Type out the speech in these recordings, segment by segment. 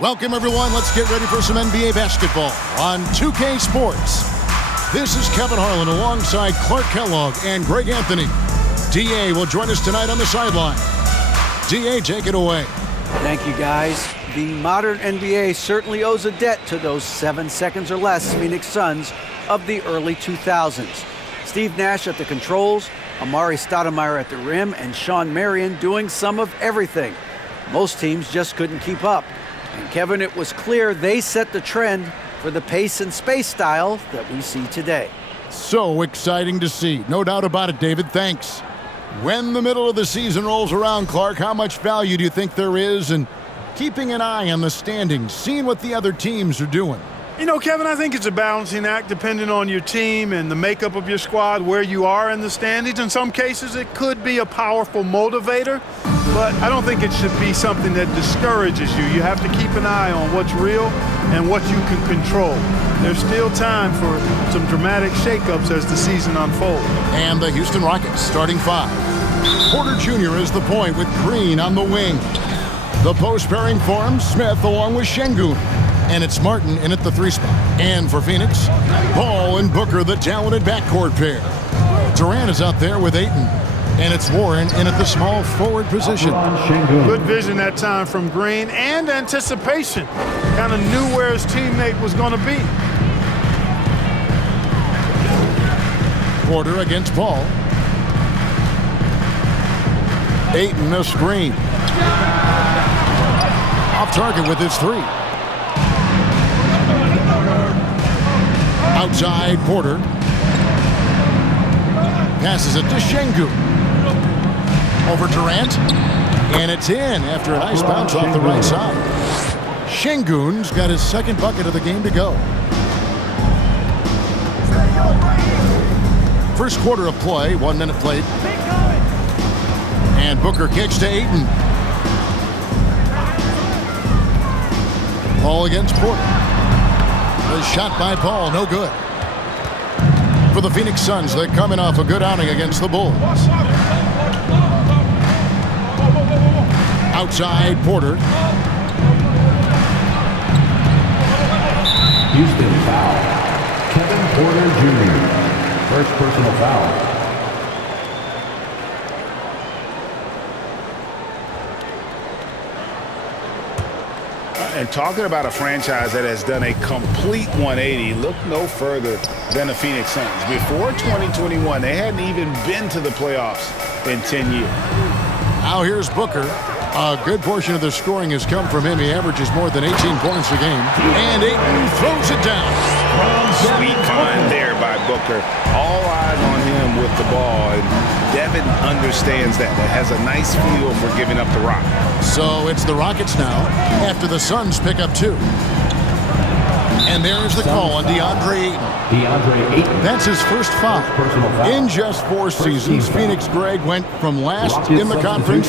Welcome, everyone. Let's get ready for some NBA basketball on 2K Sports. This is Kevin Harlan alongside Clark Kellogg and Greg Anthony. D.A. will join us tonight on the sideline. D.A., take it away. Thank you, guys. The modern NBA certainly owes a debt to those 7 seconds or less Phoenix Suns of the early 2000s. Steve Nash at the controls, Amari Stoudemire at the rim, and Shawn Marion doing some of everything. Most teams just couldn't keep up. And Kevin, it was clear they set the trend for the pace and space style that we see today. So exciting to see. No doubt about it, David. Thanks. When the middle of the season rolls around, Clark, how much value do you think there is in keeping an eye on the standings, seeing what the other teams are doing? You know, Kevin, I think it's a balancing act depending on your team and the makeup of your squad, where you are in the standings. In some cases, it could be a powerful motivator, but I don't think it should be something that discourages you. You have to keep an eye on what's real and what you can control. There's still time for some dramatic shakeups as the season unfolds. And the Houston Rockets starting five. Porter Jr. is the point with Green on the wing. The post pairing forms Smith along with Şengün. And it's Martin in at the 3 spot. And for Phoenix, Ball and Booker, the talented backcourt pair. Durant is out there with Ayton. And it's Warren in at the small forward position. Good vision that time from Green and anticipation. Kind of knew where his teammate was going to be. Porter against Paul. Ayton a screen. Off target with his 3. Outside Porter. Passes it to Şengün. Over Durant. And it's in after a nice bounce off the right side. Şengün's got his second bucket of the game to go. First quarter of play, 1 minute played. And Booker kicks to Ayton. Paul against Porter. The shot by Paul, no good. For the Phoenix Suns, they're coming off a good outing against the Bulls. Outside Porter. Houston foul. Kevin Porter Jr. First personal foul. And talking about a franchise that has done a complete 180, look no further than the Phoenix Suns. Before 2021, they hadn't even been to the playoffs in 10 years. Now here's Booker. A good portion of the scoring has come from him. He averages more than 18 points a game. And Ayton throws it down. Sweet find there by Booker. All eyes on him with the ball. And Devin understands that. That has a nice feel for giving up the rock. So it's the Rockets now after the Suns pick up 2. And there's the call on DeAndre Ayton. That's his first foul. In just 4 seasons, Phoenix, Greg, went from last in the conference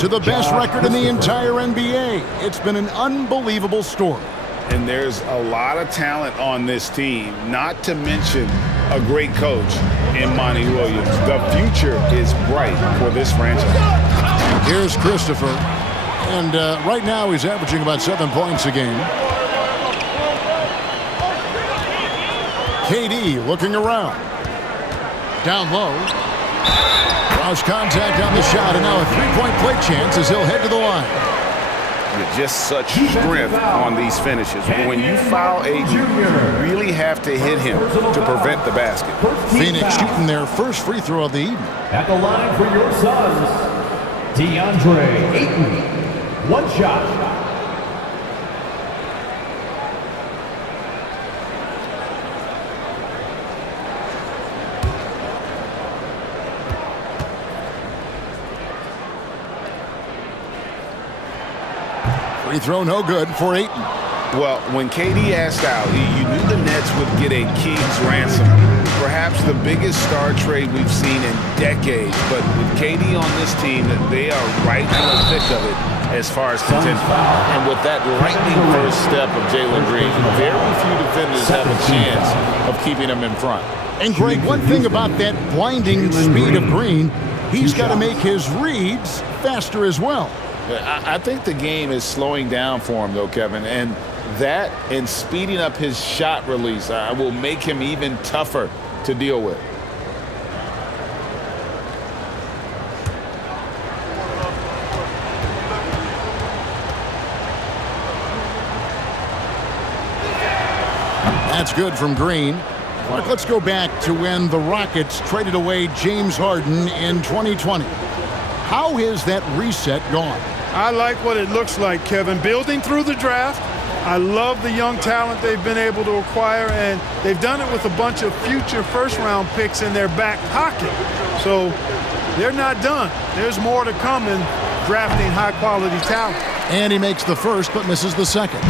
to the best record in the entire NBA. It's been an unbelievable story. And there's a lot of talent on this team, not to mention a great coach in Monty Williams. The future is bright for this franchise. Here's Christopher. And right now he's averaging about 7 points a game. KD looking around. Down low. Cross contact on the shot, and now a 3-point play chance as he'll head to the line. Just such strength on these finishes. When you foul Ayton, you really have to hit him to prevent the basket. Phoenix shooting their first free throw of the evening. At the line for your Suns, DeAndre Ayton. 1 shot. Free throw no good for Ayton. Well, when KD asked out, you knew the Nets would get a king's ransom. Perhaps the biggest star trade we've seen in decades. But with KD on this team, they are right in the thick of it as far as contention. And with that lightning first step of Jalen Green, very few defenders have a chance of keeping him in front. And Greg, one thing about that blinding speed of Green, he's got to make his reads faster as well. I think the game is slowing down for him, though, Kevin, and that and speeding up his shot release will make him even tougher to deal with. That's good from Green. Clark, let's go back to when the Rockets traded away James Harden in 2020. How has that reset gone? I like what it looks like, Kevin. Building through the draft. I love the young talent they've been able to acquire, and they've done it with a bunch of future first-round picks in their back pocket. So they're not done. There's more to come in drafting high-quality talent. And he makes the first but misses the second.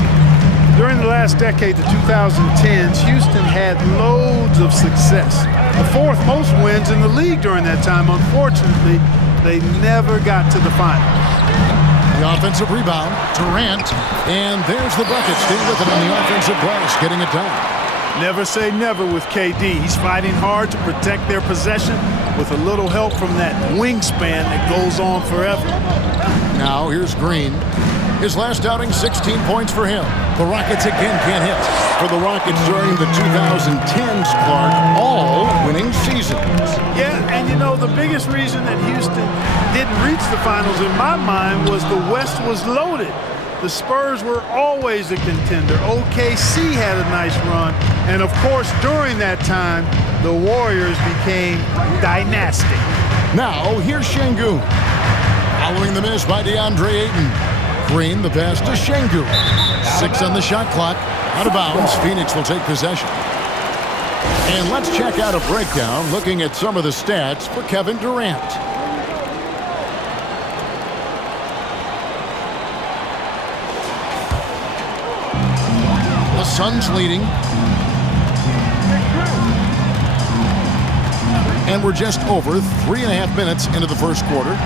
During the last decade, the 2010s, Houston had loads of success. The fourth most wins in the league during that time. Unfortunately, they never got to the finals. The offensive rebound, Durant, and there's the bucket. Stay with it on the offensive glass, getting it done. Never say never with KD. He's fighting hard to protect their possession with a little help from that wingspan that goes on forever. Now here's Green. His last outing, 16 points for him. The Rockets again can't hit. For the Rockets during the 2010s, Clark, all winning seasons. Yeah, and you know, the biggest reason that Houston didn't reach the finals in my mind was the West was loaded. The Spurs were always a contender. OKC had a nice run. And of course, during that time, the Warriors became dynastic. Now, here's Şengün. Following the miss by DeAndre Ayton. Green, the pass to Şengün. 6 on the shot clock. Out of bounds. Phoenix will take possession. And let's check out a breakdown looking at some of the stats for Kevin Durant. The Suns leading. And we're just over 3.5 minutes into the first quarter.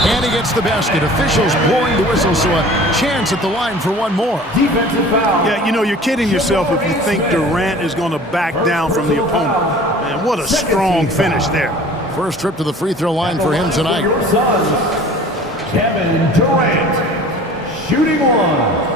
And he gets the basket. Officials blowing the whistle, so a chance at the line for one more. Defensive foul. Yeah, you know, you're kidding yourself if you think Durant is going to back down from the opponent. Man, what a strong finish there. First trip to the free throw line for him tonight. Your Suns, Kevin Durant, shooting one.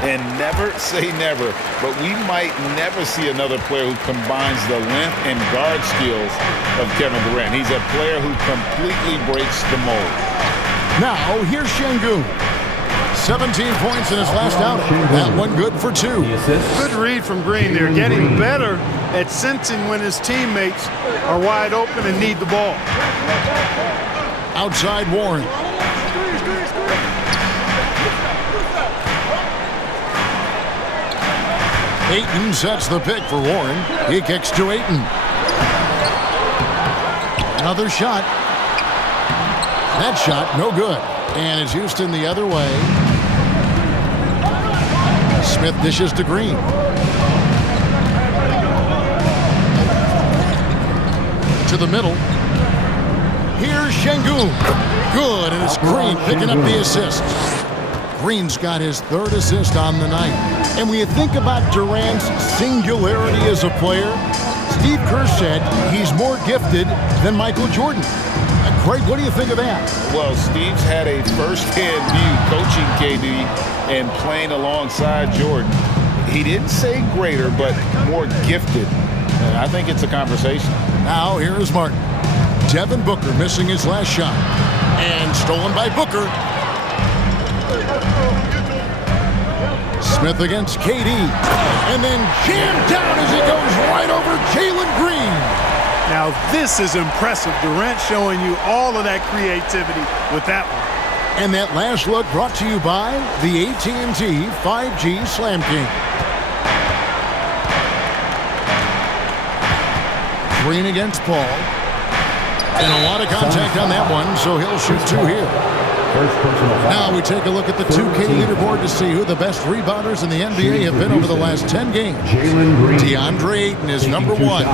And never say never, but we might never see another player who combines the length and guard skills of Kevin Durant. He's a player who completely breaks the mold. Now, here's Şengün. 17 points in his last outing. That one good for 2. Good read from Green there, getting better at sensing when his teammates are wide open and need the ball. Outside Warren. Ayton sets the pick for Warren. He kicks to Ayton. Another shot. That shot, no good. And it's Houston the other way. Smith dishes to Green. To the middle. Here's Şengün. Good, and it's Green picking up the assist. Green's got his 3rd assist on the night. And when you think about Durant's singularity as a player, Steve Kerr said he's more gifted than Michael Jordan. Craig, what do you think of that? Well, Steve's had a first-hand view coaching KD and playing alongside Jordan. He didn't say greater, but more gifted. And I think it's a conversation. Now, here is Martin. Devin Booker missing his last shot. And stolen by Booker. Smith against KD. And then jammed down as he goes right over Jalen Green. Now this is impressive. Durant showing you all of that creativity with that one. And that last look brought to you by the AT&T 5G Slam King. Green against Paul. And a lot of contact on that one, so he'll shoot 2 here. Now we take a look at the 2K leaderboard to see who the best rebounders in the NBA have been over the last 10 games. DeAndre Ayton is number 1.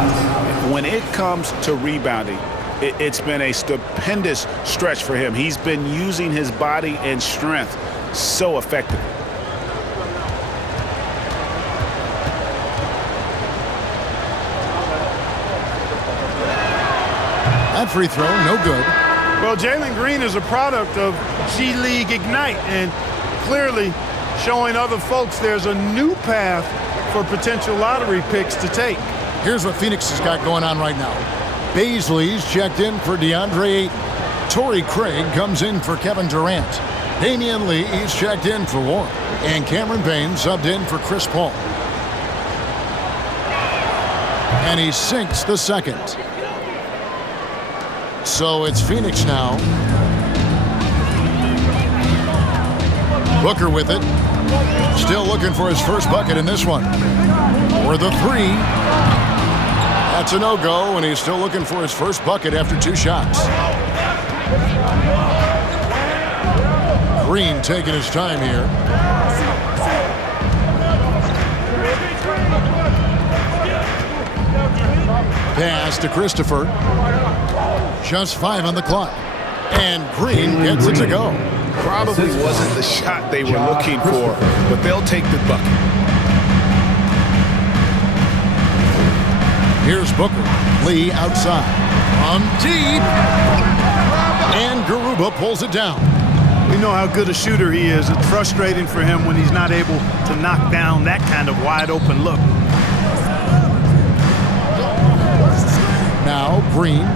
When it comes to rebounding, It's been a stupendous stretch for him. He's been using his body and strength so effectively. That free throw, no good. Well, Jalen Green is a product of G League Ignite and clearly showing other folks there's a new path for potential lottery picks to take. Here's what Phoenix has got going on right now. Baisley's checked in for DeAndre Ayton. Torrey Craig comes in for Kevin Durant. Damian Lee is checked in for Warren. And Cameron Payne subbed in for Chris Paul. And he sinks the second. So it's Phoenix now. Booker with it. Still looking for his first bucket in this one. For the three. That's a no-go, and he's still looking for his first bucket after 2 shots. Green taking his time here. Pass to Christopher. Just 5 on the clock. And Green gets it to go. Probably wasn't the shot they were looking for, but they'll take the bucket. Here's Booker. Lee outside. On deep. And Garuba pulls it down. We know how good a shooter he is. It's frustrating for him when he's not able to knock down that kind of wide open look. Now Green.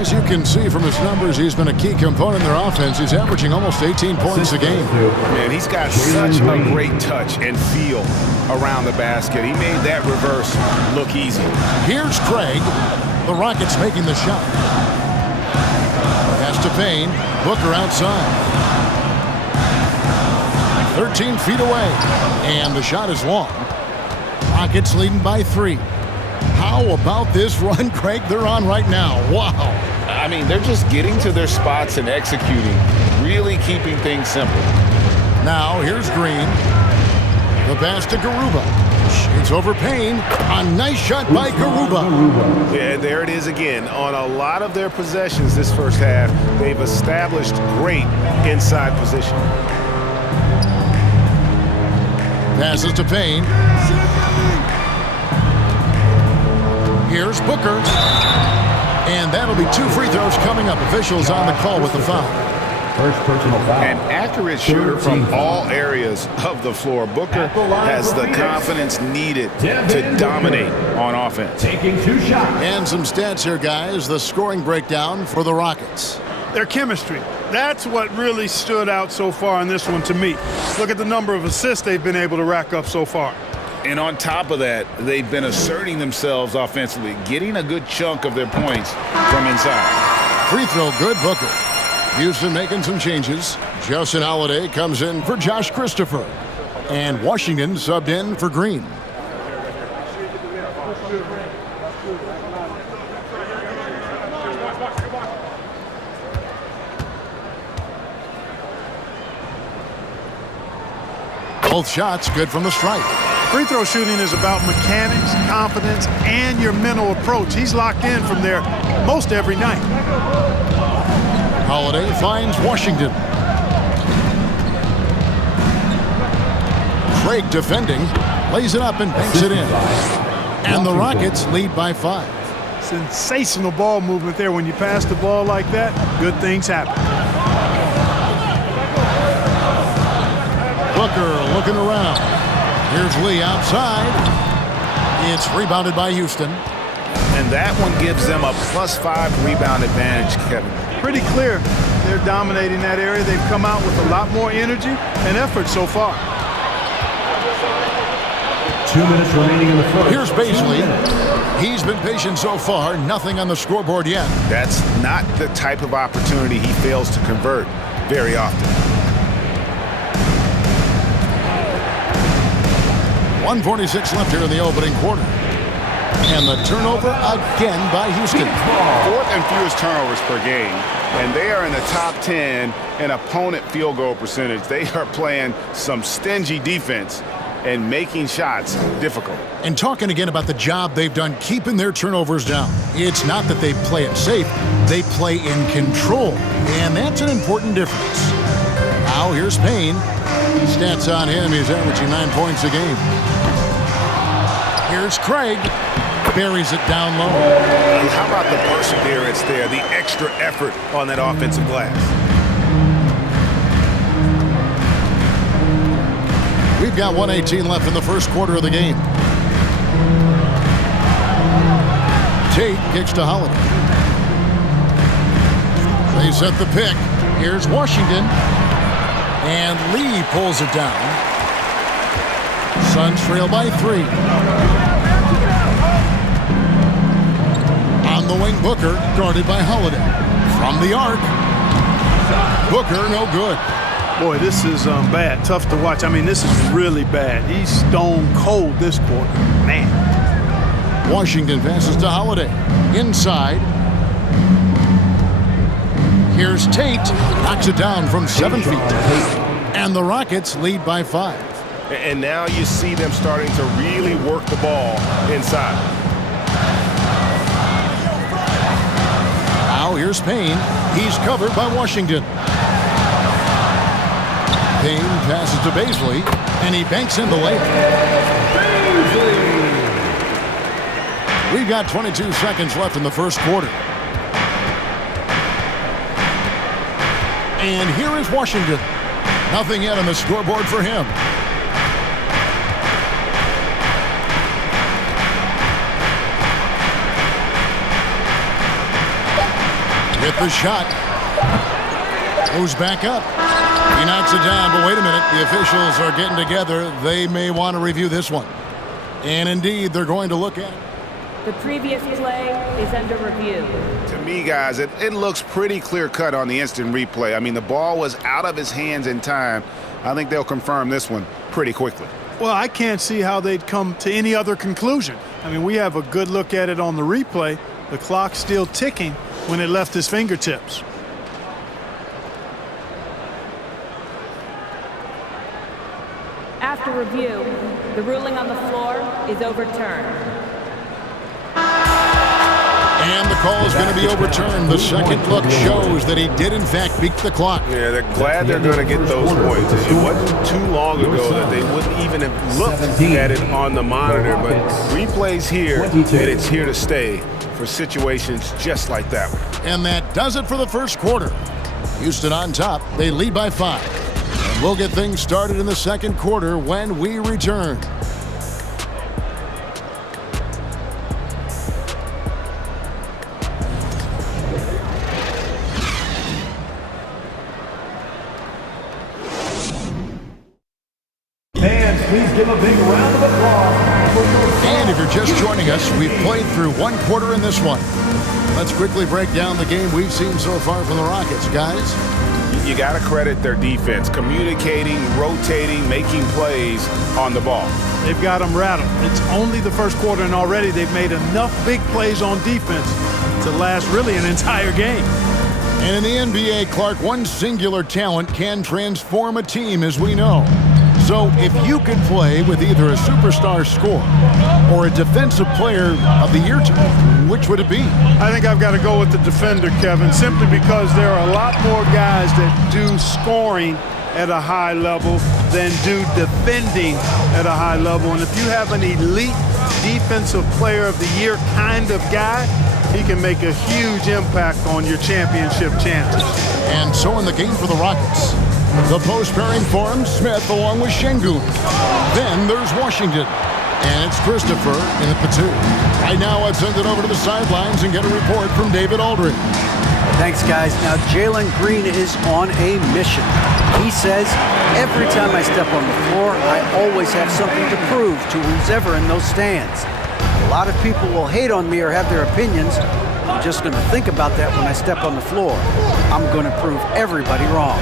As you can see from his numbers, he's been a key component in their offense. He's averaging almost 18 points a game. Man, he's got such a great touch and feel around the basket. He made that reverse look easy. Here's Craig. The Rockets making the shot. Pass to Payne. Booker outside. 13 feet away. And the shot is long. Rockets leading by 3. How about this run, Craig, they're on right now? Wow. I mean, they're just getting to their spots and executing, really keeping things simple. Now, here's Green. The pass to Garuba. Shades over Payne. A nice shot by Garuba. Yeah, there it is again. On a lot of their possessions this first half, they've established great inside position. Passes to Payne. Here's Booker. And that'll be 2 free throws coming up. Officials on the call with the foul. First personal foul. An accurate shooter from all areas of the floor. Booker has the confidence needed to dominate on offense. Taking 2 shots. And some stats here, guys. The scoring breakdown for the Rockets. Their chemistry. That's what really stood out so far in this one to me. Look at the number of assists they've been able to rack up so far. And on top of that, they've been asserting themselves offensively, getting a good chunk of their points from inside. Free throw good, Booker. Houston making some changes. Justin Holiday comes in for Josh Christopher. And Washington subbed in for Green. Both shots good from the stripe. Free throw shooting is about mechanics, confidence, and your mental approach. He's locked in from there most every night. Holiday finds Washington. Craig defending, lays it up and banks it in. And the Rockets lead by 5. Sensational ball movement there. When you pass the ball like that, good things happen. Booker looking around. Here's Lee outside. It's rebounded by Houston. And that one gives them a +5 rebound advantage, Kevin. Pretty clear they're dominating that area. They've come out with a lot more energy and effort so far. 2 minutes remaining in the first. Here's Baisley. He's been patient so far. Nothing on the scoreboard yet. That's not the type of opportunity he fails to convert very often. 1:46 left here in the opening quarter. And the turnover again by Houston. 4th and fewest turnovers per game. And they are in the top 10 in opponent field goal percentage. They are playing some stingy defense. and making shots difficult. And talking again about the job they've done keeping their turnovers down. It's not that they play it safe, they play in control. And that's an important difference. Now here's Payne. Stats on him, he's averaging 9 points a game. Here's Craig. Buries it down low. And how about the perseverance there, the extra effort on that offensive glass? We've got 1:18 left in the first quarter of the game. Tate kicks to Holiday. They set the pick. Here's Washington. And Lee pulls it down. Suns trail by 3. On the wing, Booker, guarded by Holiday. From the arc. Booker, no good. Boy, this is bad. Tough to watch. I mean, this is really bad. He's stone cold this quarter. Man. Washington passes to Holiday. Inside. Here's Tate. Knocks it down from 7 feet. And the Rockets lead by 5. And now you see them starting to really work the ball inside. Now here's Payne. He's covered by Washington. Payne passes to Baisley, and he banks in the layup. We've got 22 seconds left in the first quarter. And here is Washington. Nothing yet on the scoreboard for him. Hit the shot. Moves back up. He knocks it down, but wait a minute. The officials are getting together. They may want to review this one. And indeed, they're going to look at it. The previous play is under review. To me, guys, it looks pretty clear-cut on the instant replay. I mean, the ball was out of his hands in time. I think they'll confirm this one pretty quickly. Well, I can't see how they'd come to any other conclusion. I mean, we have a good look at it on the replay. The clock's still ticking when it left his fingertips. After review, the ruling on the floor is overturned. And the call is going to be overturned. The second look shows that he did, in fact, beat the clock. Yeah, they're glad they're going to get those points. It wasn't too long ago that they wouldn't even have looked at it on the monitor, but replay's here, and it's here to stay for situations just like that one. And that does it for the first quarter. Houston on top. They lead by 5. And we'll get things started in the second quarter when we return. Please give a big round of applause. And if you're just joining us, we've played through one quarter in this one. Let's quickly break down the game we've seen so far from the Rockets, guys. You got to credit their defense, communicating, rotating, making plays on the ball. They've got them rattled. It's only the first quarter, and already they've made enough big plays on defense to last really an entire game. And in the NBA, Clark, one singular talent can transform a team, as we know. So if you could play with either a superstar scorer or a defensive player of the year team, which would it be? I think I've got to go with the defender, Kevin, simply because there are a lot more guys that do scoring at a high level than do defending at a high level. And if you have an elite defensive player of the year kind of guy, he can make a huge impact on your championship chances. And so in the game for the Rockets, the post pairing forms Smith along with Şengün. Then there's Washington. And it's Christopher in the platoon. Right now, I've sent it over to the sidelines and get a report from David Aldridge. Thanks, guys. Now, Jalen Green is on a mission. He says, every time I step on the floor, I always have something to prove to who's ever in those stands. A lot of people will hate on me or have their opinions. I'm just going to think about that when I step on the floor. I'm going to prove everybody wrong.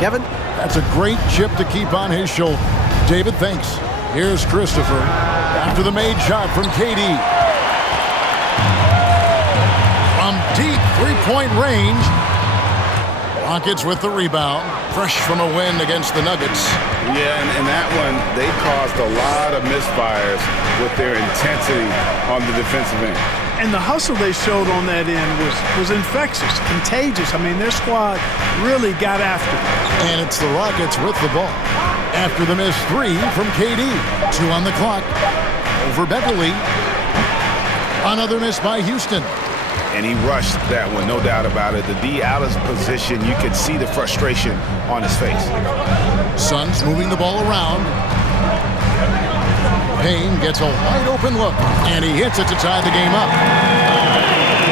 Kevin? That's a great chip to keep on his shoulder. David, thanks. Here's Christopher after the made shot from KD. From deep three-point range, Rockets with the rebound, fresh from a win against the Nuggets. Yeah, and that one, they caused a lot of misfires with their intensity on the defensive end. And the hustle they showed on that end was infectious, contagious. I mean, their squad really got after it. And it's the Rockets with the ball. After the missed three from KD. 2 on the clock. Over Beverly. Another miss by Houston. And he rushed that one, no doubt about it. The D out of position, you could see the frustration on his face. Suns moving the ball around. Payne gets a wide open look, and he hits it to tie the game up.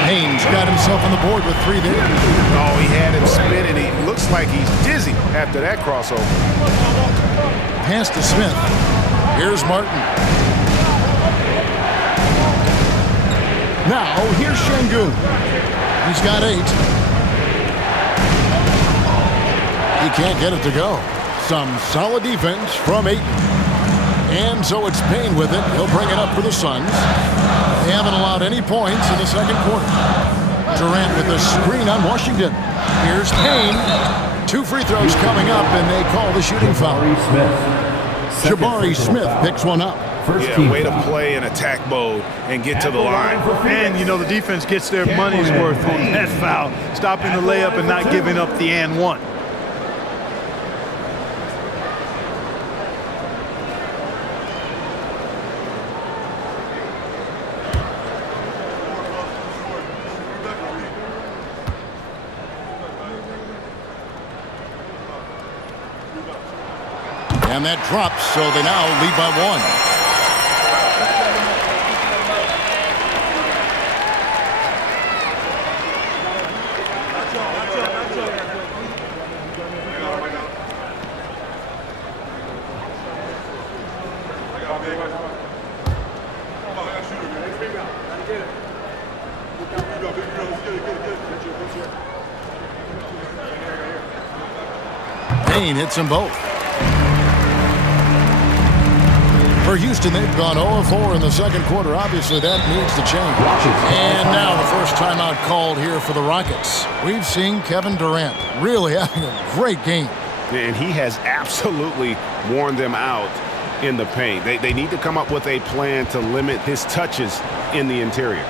Haynes got himself on the board with 3 there. Oh, he had him spinning. He looks like he's dizzy after that crossover. Pass to Smith. Here's Martin. Now, here's Şengün. He's got 8. He can't get it to go. Some solid defense from Ayton. And so it's Payne with it. He'll bring it up for the Suns. They haven't allowed any points in the second quarter. Durant with the screen on Washington. Here's Payne. 2 free throws coming up, and they call the shooting foul. Jabari Smith picks one up. Yeah, way to play in attack mode and get to the line. And, you know, the defense gets their money's worth on that foul, stopping the layup and not giving up the and one. And that drops, so they now lead by 1. Payne hits them both. For Houston, they've gone 0-4 in the second quarter. Obviously, that needs to change. And now the first timeout called here for the Rockets. We've seen Kevin Durant really having a great game. And he has absolutely worn them out in the paint. They need to come up with a plan to limit his touches in the interior.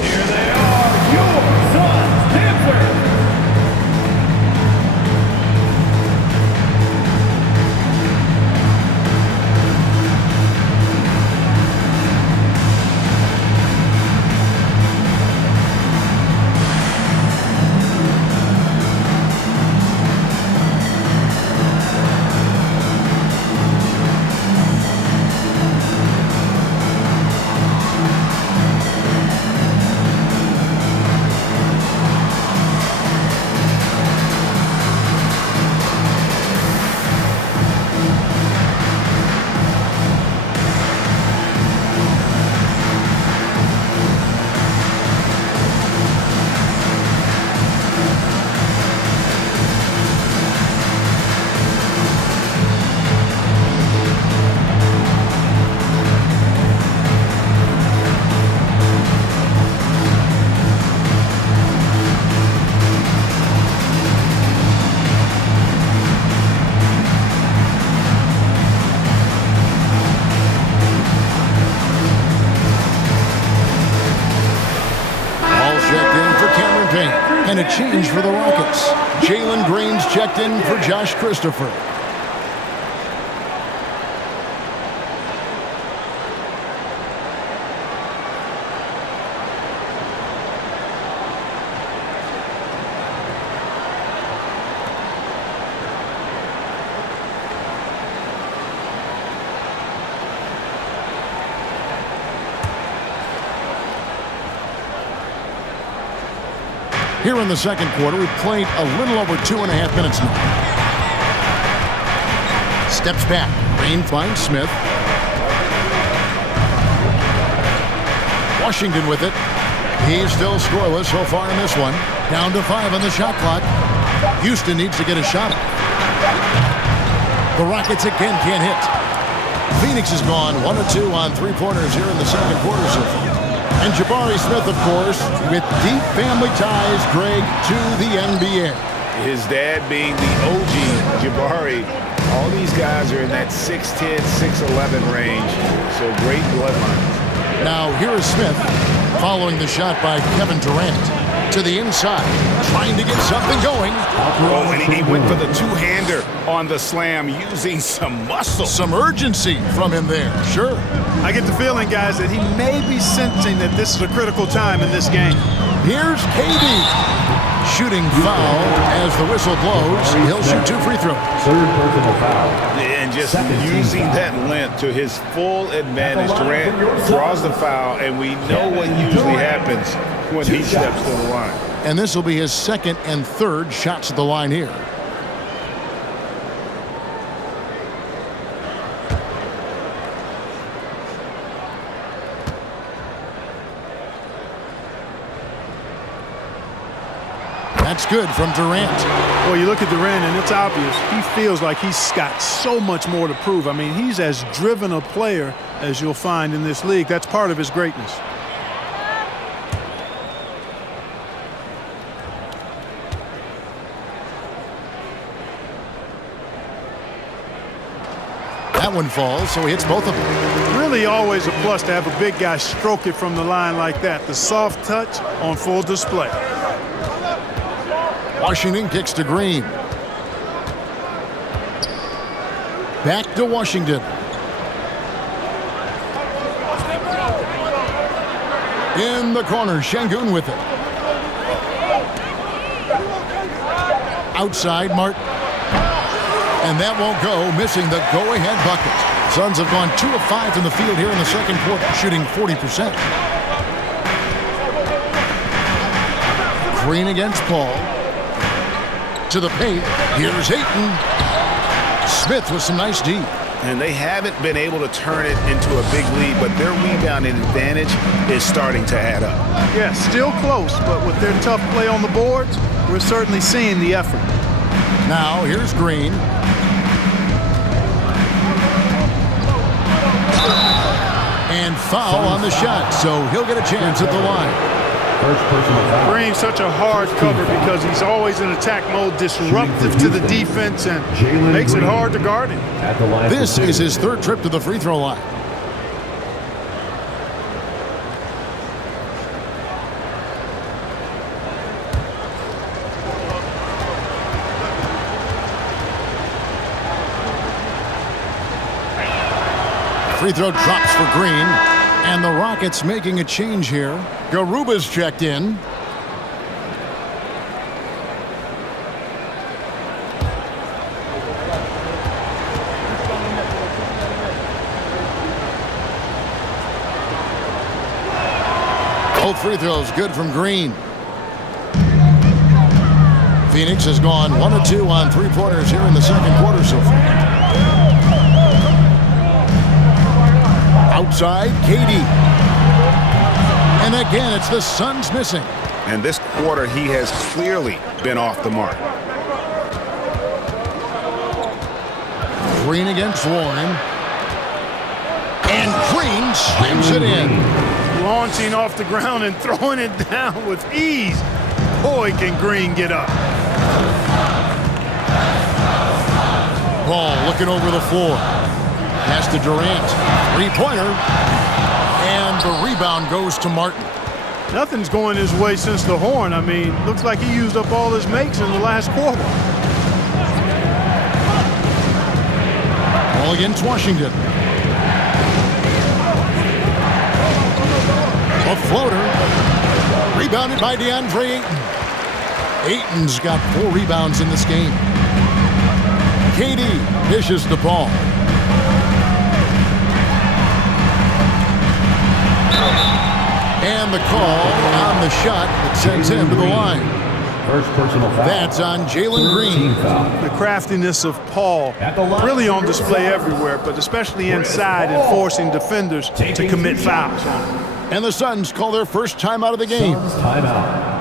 Here they are, your Suns Panthers. And a change for the Rockets. Jalen Green's checked in for Josh Christopher. Here in the second quarter, we've played a little over 2.5 minutes now. Steps back. Green finds Smith. Washington with it. He's still scoreless so far in this one. Down to 5 on the shot clock. Houston needs to get a shot up. The Rockets again can't hit. Phoenix has gone 1 of 2 on 3-pointers here in the second quarter so far. And Jabari Smith, of course, with deep family ties, Greg, to the NBA. His dad being the OG Jabari. All these guys are in that 6'10", 6'11" range, so great bloodline. Now here is Smith following the shot by Kevin Durant to the inside, trying to get something going. Oh, and he went for the two-hander on the slam using some muscle. Some urgency from him there, sure. I get the feeling, guys, that he may be sensing that this is a critical time in this game. Here's KD. Shooting foul as the whistle blows. He'll shoot 2 free throws. Third personal foul. And just using that length to his full advantage. Durant draws the foul, and we know what usually happens when he steps to the line. And this will be his second and third shots at the line here. That's good from Durant. Well, you look at Durant, and it's obvious. He feels like he's got so much more to prove. I mean, he's as driven a player as you'll find in this league. That's part of his greatness. That one falls, so he hits both of them. Really always a plus to have a big guy stroke it from the line like that. The soft touch on full display. Washington kicks to Green. Back to Washington. In the corner, Şengün with it. Outside, Martin. And that won't go, missing the go-ahead bucket. Suns have gone 2 of 5 from the field here in the second quarter, shooting 40%. Green against Paul. To the paint. Here's Ayton. Smith with some nice D. And they haven't been able to turn it into a big lead, but their rebounding advantage is starting to add up. Yeah, still close, but with their tough play on the boards, we're certainly seeing the effort. Now, here's Green. And foul on the shot, so he'll get a chance at the line. First personal foul. Green's such a hard cover because he's always in attack mode, disruptive to the defense, and makes it hard to guard him. At the line. This is his third trip to the free throw line. Free throw drops for Green, and the Rockets making a change here. Garuba's checked in. Both free throws good from Green. Phoenix has gone 1 of 2 on three-pointers here in the second quarter so far. Outside, KD. And again, it's the Suns missing. And this quarter, he has clearly been off the mark. Green against Warren. And Green slams it in. Launching off the ground and throwing it down with ease. Boy, can Green get up. Ball looking over the floor. Pass to Durant. Three-pointer. And the rebound goes to Martin. Nothing's going his way since the horn. I mean, looks like he used up all his makes in the last quarter. Ball against Washington. A floater. Rebounded by DeAndre Ayton. Ayton's got 4 rebounds in this game. KD dishes the ball. And the call on the shot that sends him to the line. First personal foul. That's on Jalen Green. The craftiness of Paul really on display everywhere, but especially inside and forcing defenders to commit fouls on him. And the Suns call their first time out of the game. Suns timeout.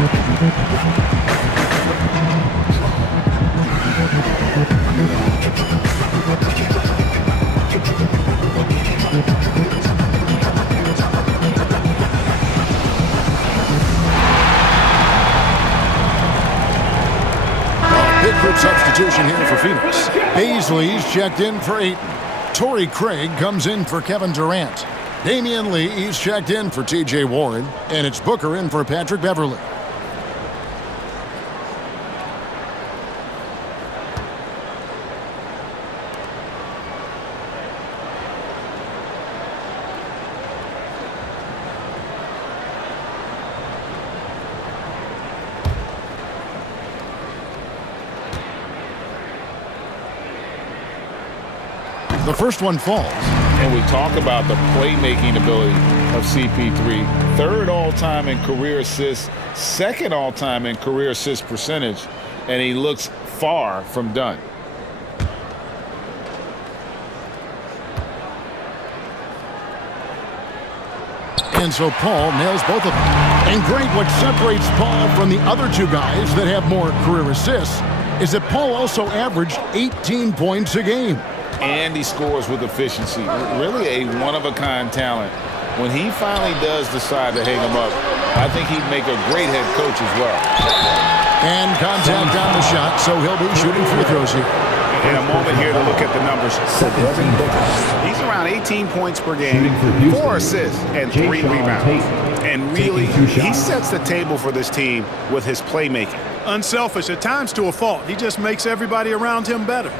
Big group substitution here for Phoenix. Baisley's checked in for Ayton. Torrey Craig comes in for Kevin Durant. Damian Lee's checked in for T.J. Warren. And it's Booker in for Patrick Beverley. The first one falls. And we talk about the playmaking ability of CP3. Third all-time in career assists, second all-time in career assist percentage, and he looks far from done. And so Paul nails both of them. And great, what separates Paul from the other two guys that have more career assists is that Paul also averaged 18 points a game. And he scores with efficiency. Really a one-of-a-kind talent. When he finally does decide to hang him up, I think he'd make a great head coach as well. And contact on the shot, so he'll be shooting free throws here. In a moment here to look at the numbers. He's around 18 points per game, 4 assists, and 3 rebounds. And really, he sets the table for this team with his playmaking. Unselfish, at times to a fault. He just makes everybody around him better.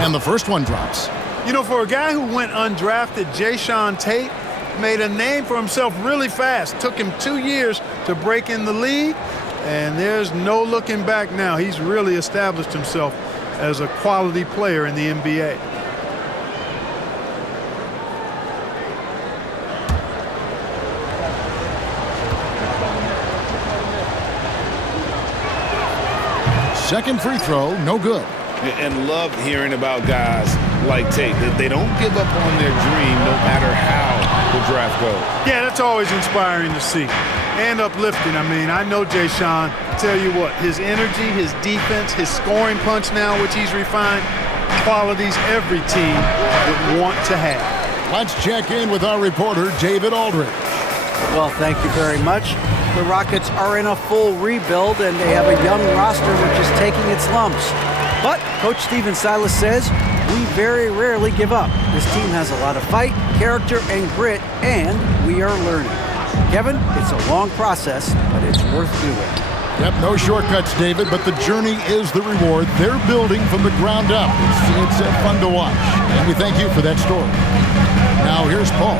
And the first one drops. You know, for a guy who went undrafted, Jayshawn Tate made a name for himself really fast. Took him 2 years to break in the league, and there's no looking back now. He's really established himself as a quality player in the NBA. Second free throw, no good. And love hearing about guys like Tate, that they don't give up on their dream no matter how the draft goes. Yeah, that's always inspiring to see. And uplifting. I mean, I know Jayshawn. Tell you what, his energy, his defense, his scoring punch now, which he's refined, qualities every team would want to have. Let's check in with our reporter, David Aldridge. Well, thank you very much. The Rockets are in a full rebuild, and they have a young roster which is taking its lumps. But Coach Stephen Silas says, we very rarely give up. This team has a lot of fight, character, and grit, and we are learning. Kevin, it's a long process, but it's worth doing. Yep, no shortcuts, David, but the journey is the reward. They're building from the ground up. It's fun to watch, and we thank you for that story. Now here's Paul.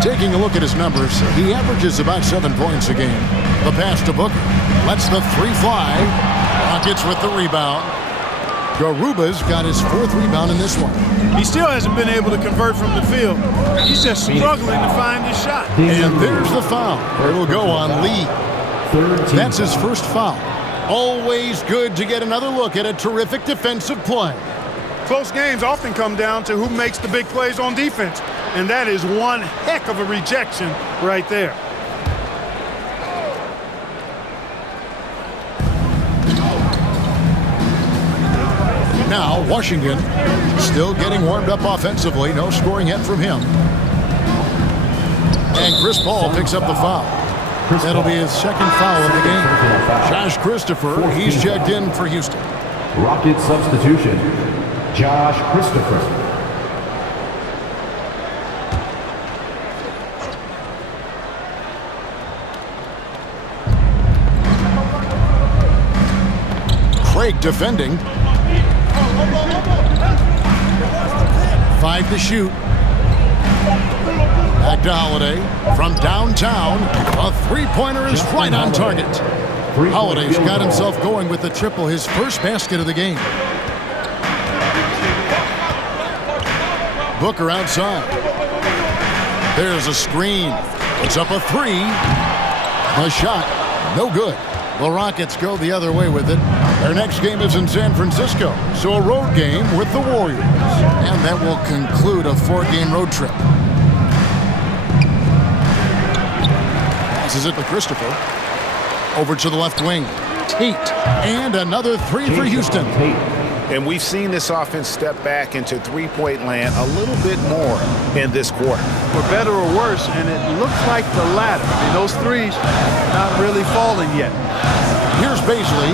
Taking a look at his numbers, he averages about 7 points a game. The pass to Booker. Lets the three fly. Rockets with the rebound. Garuba's got his 4th rebound in this one. He still hasn't been able to convert from the field. He's just struggling to find his shot. And there's the foul. It'll go on Lee. That's his first foul. Always good to get another look at a terrific defensive play. Close games often come down to who makes the big plays on defense. And that is one heck of a rejection right there. Now, Washington still getting warmed up offensively. No scoring yet from him. And Chris Paul picks up the foul. That'll be his 2nd foul of the game. Josh Christopher, he's checked in for Houston. Rocket substitution, Josh Christopher. Craig defending. 5 to shoot. Back to Holiday. From downtown, a three-pointer is right on target. Holiday's got himself going with the triple, his first basket of the game. Booker outside. There's a screen. It's up a 3. The shot, no good. The Rockets go the other way with it. Their next game is in San Francisco, so a road game with the Warriors. And that will conclude a 4-game road trip. Passes it to Christopher. Over to the left wing. Tate. And another three for Houston. And we've seen this offense step back into three-point land a little bit more in this quarter. For better or worse, and it looks like the latter. I mean, those threes not really falling yet. Here's Baisley.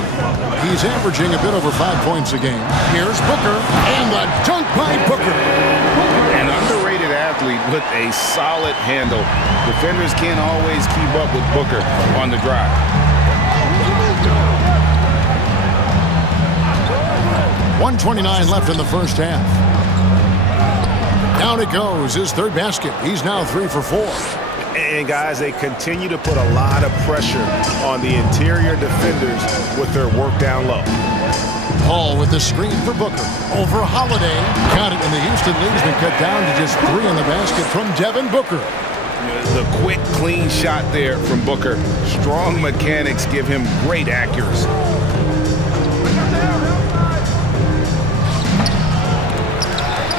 He's averaging a bit over 5 points a game. Here's Booker. And the dunk by Booker. An underrated athlete with a solid handle. Defenders can't always keep up with Booker on the drive. .129 left in the first half. Down it goes, his third basket. He's now 3 for 4. And guys, they continue to put a lot of pressure on the interior defenders with their work down low. Paul with the screen for Booker. Over Holiday. Got it, and the Houston lead's been cut down to just 3 in the basket from Devin Booker. The quick, clean shot there from Booker. Strong mechanics give him great accuracy.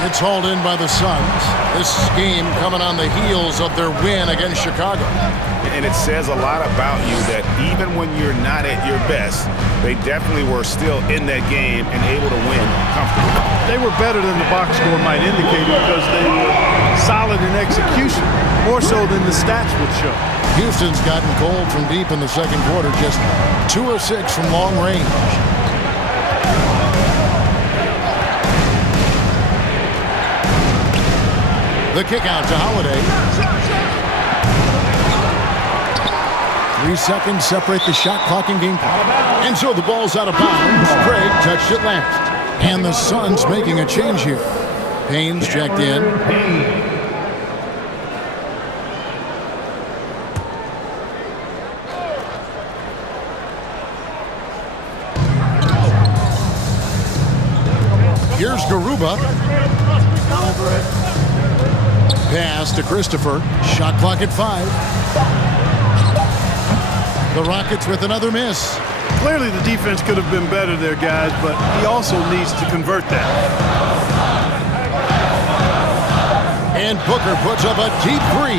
It's hauled in by the Suns. This game coming on the heels of their win against Chicago. And it says a lot about you that even when you're not at your best, they definitely were still in that game and able to win comfortably. They were better than the box score might indicate because they were solid in execution, more so than the stats would show. Houston's gotten cold from deep in the second quarter, just 2 of 6 from long range. The kick out to Holiday. 3 seconds separate the shot clock and game clock. And so the ball's out of bounds. Craig touched it last. And the Suns making a change here. Payne's checked in. Here's Garuba. Pass to Christopher. Shot clock at 5. The Rockets with another miss. Clearly the defense could have been better there, guys, but he also needs to convert that. And Booker puts up a deep 3.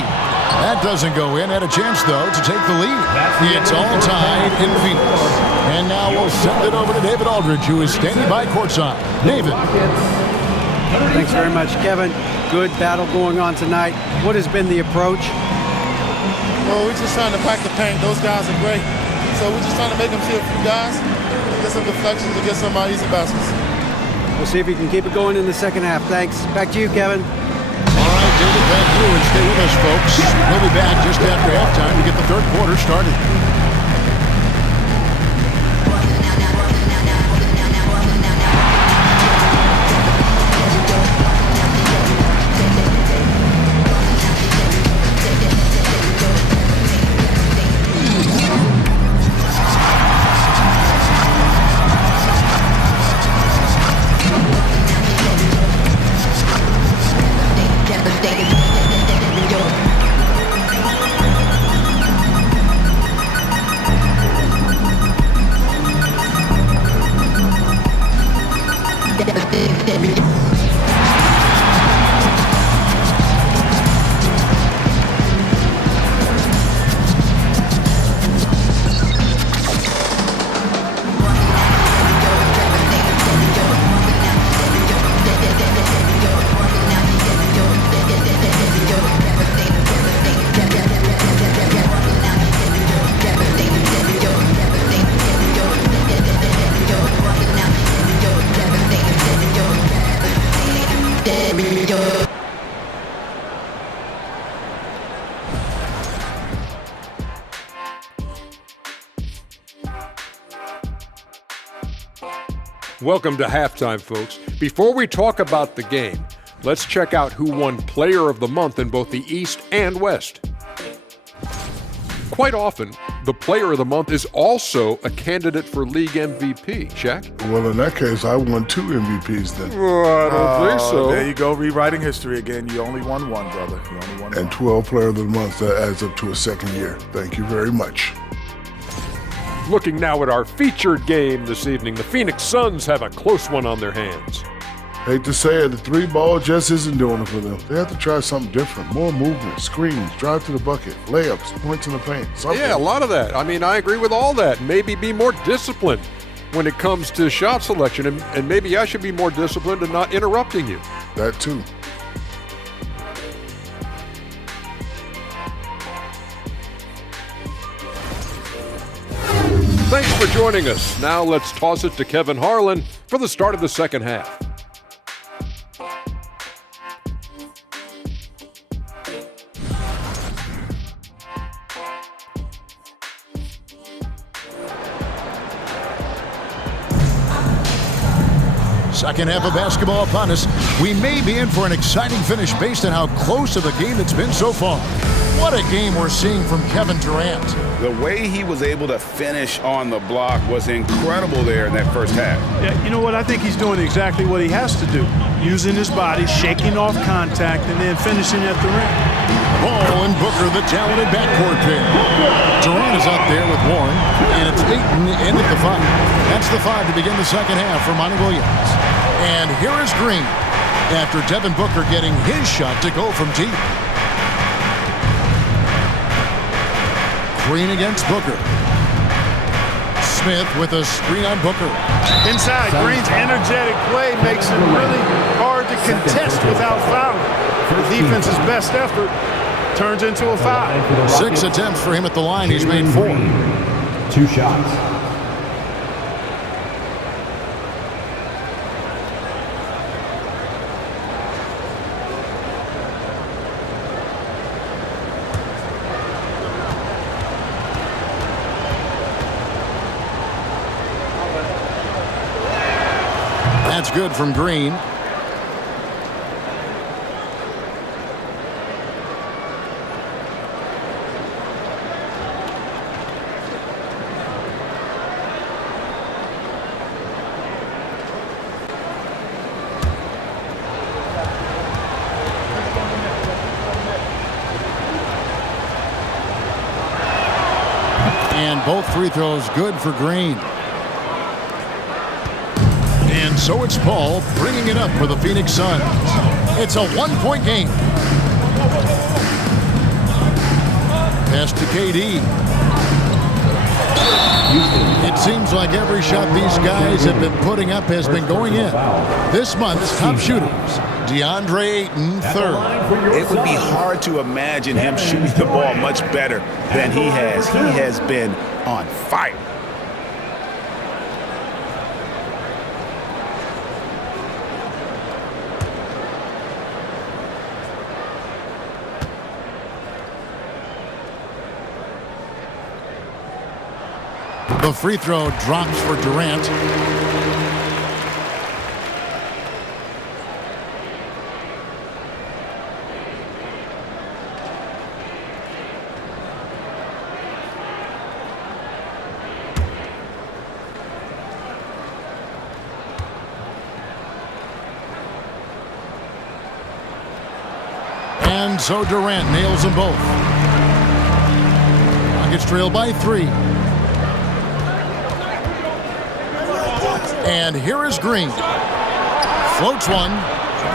That doesn't go in. Had a chance, though, to take the lead. It's all tied in Phoenix. And now we'll send it over to David Aldridge, who is standing by courtside. David. Thanks very much, Kevin. Good battle going on tonight. What has been the approach? Well, we're just trying to pack the paint. Those guys are great. So we're just trying to make them see a few guys, get some deflections, and get some easy baskets. We'll see if you can keep it going in the second half. Thanks. Back to you, Kevin. All right, David, thank you, and stay with us, folks. We'll be back just after halftime to get the third quarter started. Welcome to halftime, folks. Before we talk about the game, let's check out who won Player of the Month in both the East and West. Quite often, the Player of the Month is also a candidate for league MVP. Shaq? Well, in that case, I won 2 MVPs then. I don't think so. There you go, rewriting history again. You only won one, brother. You only won And one. 12 Player of the Month, that adds up to a second year. Thank you very much. Looking now at our featured game this evening, the Phoenix Suns have a close one on their hands. Hate to say it, the 3-ball just isn't doing it for them. They have to try something different. More movement, screens, drive to the bucket, layups, points in the paint. Something. Yeah, a lot of that. I mean, I agree with all that. Maybe be more disciplined when it comes to shot selection, and maybe I should be more disciplined in not interrupting you. That too. Thanks for joining us. Now let's toss it to Kevin Harlan for the start of the second half. Second half of basketball upon us. We may be in for an exciting finish based on how close of a game it's been so far. What a game we're seeing from Kevin Durant. The way he was able to finish on the block was incredible there in that first half. Yeah, you know what? I think he's doing exactly what he has to do. Using his body, shaking off contact, and then finishing at the rim. Ball and Booker, the talented backcourt pair. Durant is out there with Warren, and it's Ayton in at the 5. That's the 5 to begin the second half for Monty Williams. And here is Green, after Devin Booker getting his shot to go from deep. Green against Booker. Smith with a screen on Booker. Inside, Green's energetic play makes it really hard to contest without fouling. The defense's best effort turns into a foul. 6 attempts for him at the line. He's made 4. 2 shots. That's good from Green. And both free throws good for Green. And so it's Paul bringing it up for the Phoenix Suns. It's a 1-point game. Pass to KD. It seems like every shot these guys have been putting up has been going in. This month's top shooters, DeAndre Ayton, 3rd. It would be hard to imagine him shooting the ball much better than he has. He has been on fire. The free throw drops for Durant. And so Durant nails them both. Rockets trail by 3. And here is Green. Floats one.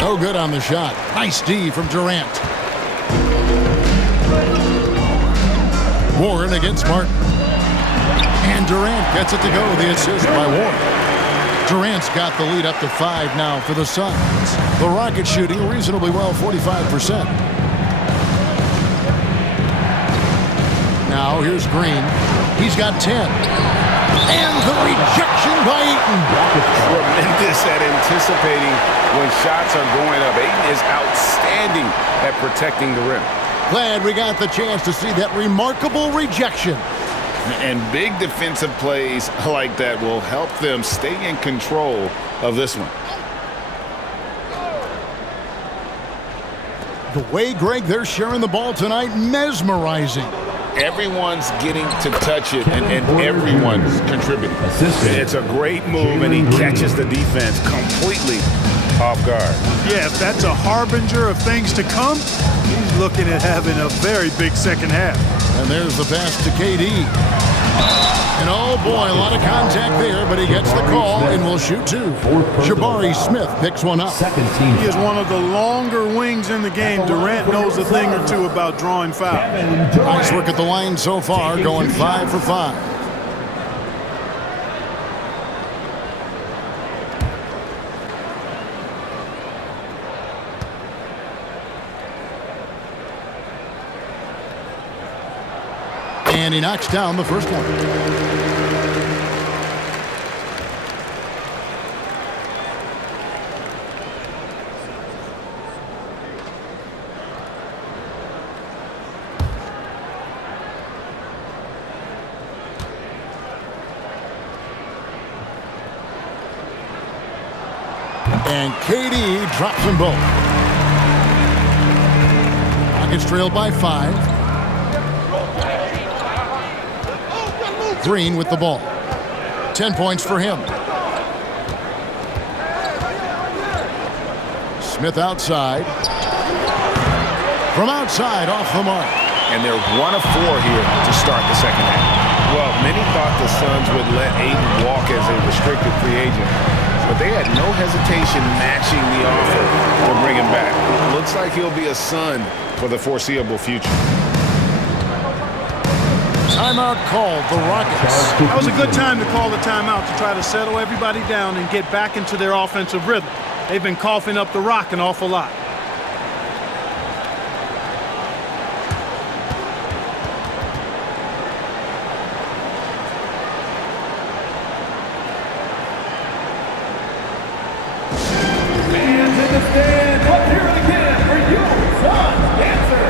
No good on the shot. Nice D from Durant. Warren against Martin. And Durant gets it to go. The assist by Warren. Durant's got the lead up to 5 now for the Suns. The Rockets shooting reasonably well, 45%. Now here's Green. He's got 10. And the rejection by Ayton. Tremendous at anticipating when shots are going up. Ayton is outstanding at protecting the rim. Glad we got the chance to see that remarkable rejection. And big defensive plays like that will help them stay in control of this one. The way, Greg, they're sharing the ball tonight, mesmerizing. Everyone's getting to touch it, and everyone's contributing. It's a great move, and he catches the defense completely off guard. Yeah, if that's a harbinger of things to come, he's looking at having a very big second half. And there's the pass to KD. And oh boy, a lot of contact there, but he gets the call and will shoot two. Jabari Smith picks one up. He is one of the longer wings in the game. Durant knows a thing or two about drawing fouls. Nice work at the line so far, going 5 for 5. And he knocks down the first one. And KD drops them both. Rockets trailed by 5. Green with the ball. 10 points for him. Smith outside. From outside, off the mark. And they're 1 of 4 here to start the second half. Well, many thought the Suns would let Ayton walk as a restricted free agent, but they had no hesitation matching the offer to bring him back. Looks like he'll be a Sun for the foreseeable future. Timeout called, the Rockets. That was a good time to call the timeout to try to settle everybody down and get back into their offensive rhythm. They've been coughing up the rock an awful lot. Fans in the stands, let's hear it again for you, Suns answer.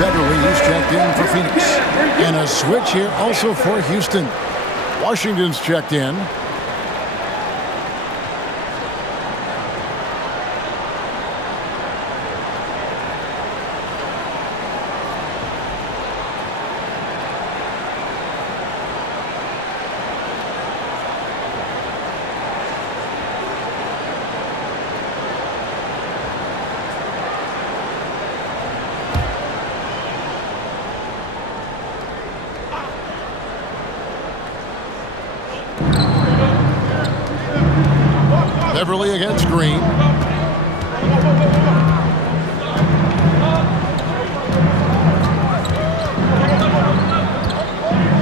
Beverly is checked in for Phoenix. And a switch here also for Houston. Washington's checked in. Beverly against Green.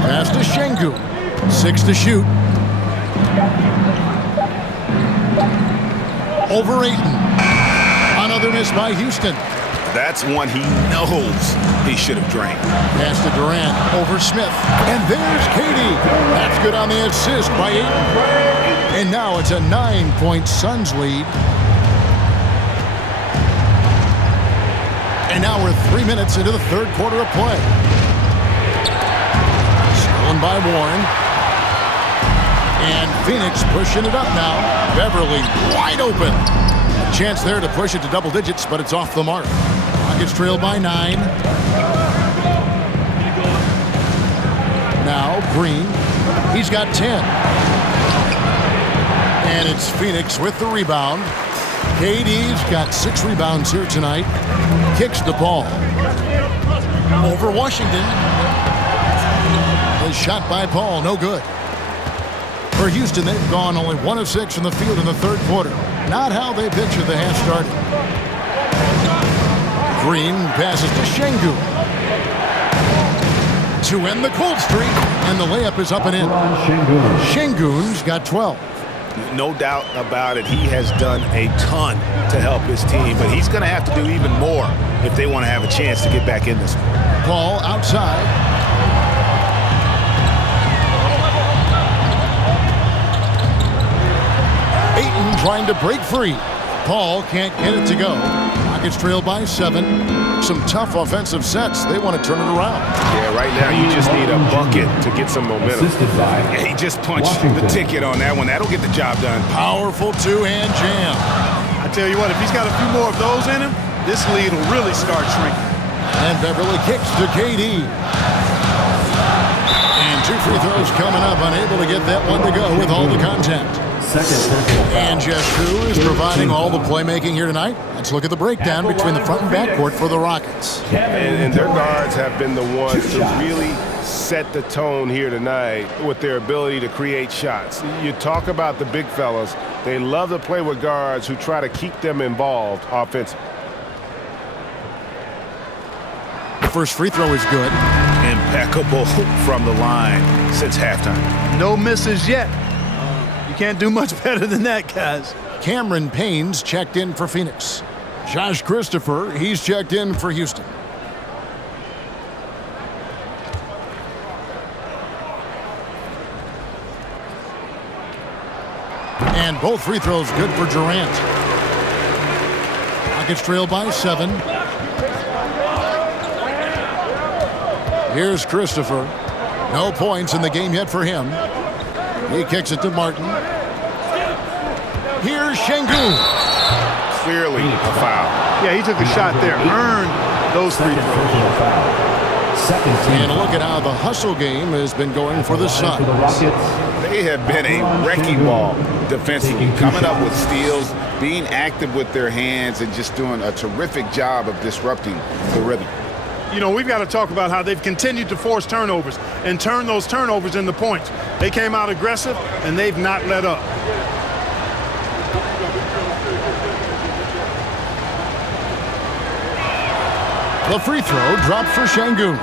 Pass to Şengün. 6 to shoot. Over Ayton. Another miss by Houston. That's one he knows he should have drained. Pass to Durant over Smith. And there's KD. That's good on the assist by Ayton. And now it's a 9-point Suns lead. And now we're 3 minutes into the third quarter of play. Stolen by Warren. And Phoenix pushing it up now. Beverly wide open. A chance there to push it to double digits, but it's off the mark. Rockets trailed by 9. Now Green. He's got 10. And it's Phoenix with the rebound. KD's got 6 rebounds here tonight. Kicks the ball. Over Washington. The shot by Paul, no good. For Houston, they've gone only 1 of 6 from the field in the third quarter. Not how they pictured the half started. Green passes to Şengün to end the cold streak, and the layup is up and in. Şengün's got 12. No doubt about it. He has done a ton to help his team, but he's going to have to do even more if they want to have a chance to get back in this one. Ball outside. Ayton trying to break free. Paul can't get it to go. Rockets trail by 7. Some tough offensive sets. They want to turn it around. Yeah, right now you just need a bucket to get some momentum. Yeah, he just punched the ticket on that one. That'll get the job done. Powerful two-hand jam. I tell you what, if he's got a few more of those in him, this lead will really start shrinking. And Beverly kicks to KD. And 2 free throws coming up. Unable to get that one to go with all the contact. And just who is providing all the playmaking here tonight? Let's look at the breakdown between the front and backcourt for the Rockets. And their guards have been the ones to really set the tone here tonight with their ability to create shots. You talk about the big fellas. They love to play with guards who try to keep them involved offensively. The first free throw is good. Impeccable from the line since halftime. No misses yet. You can't do much better than that, guys. Cameron Payne's checked in for Phoenix. Josh Christopher, he's checked in for Houston. And both free throws good for Durant. Rockets trail by 7. Here's Christopher. No points in the game yet for him. He kicks it to Martin. Here's Şengün. Clearly a foul. Yeah, he took a shot there. Earned those free throws. And look at how the hustle game has been going for the Suns. They have been a wrecking ball defensively, coming up with steals, being active with their hands, and just doing a terrific job of disrupting the rhythm. You know, we've got to talk about how they've continued to force turnovers and turn those turnovers into points. They came out aggressive, and they've not let up. The free throw dropped for Şengün.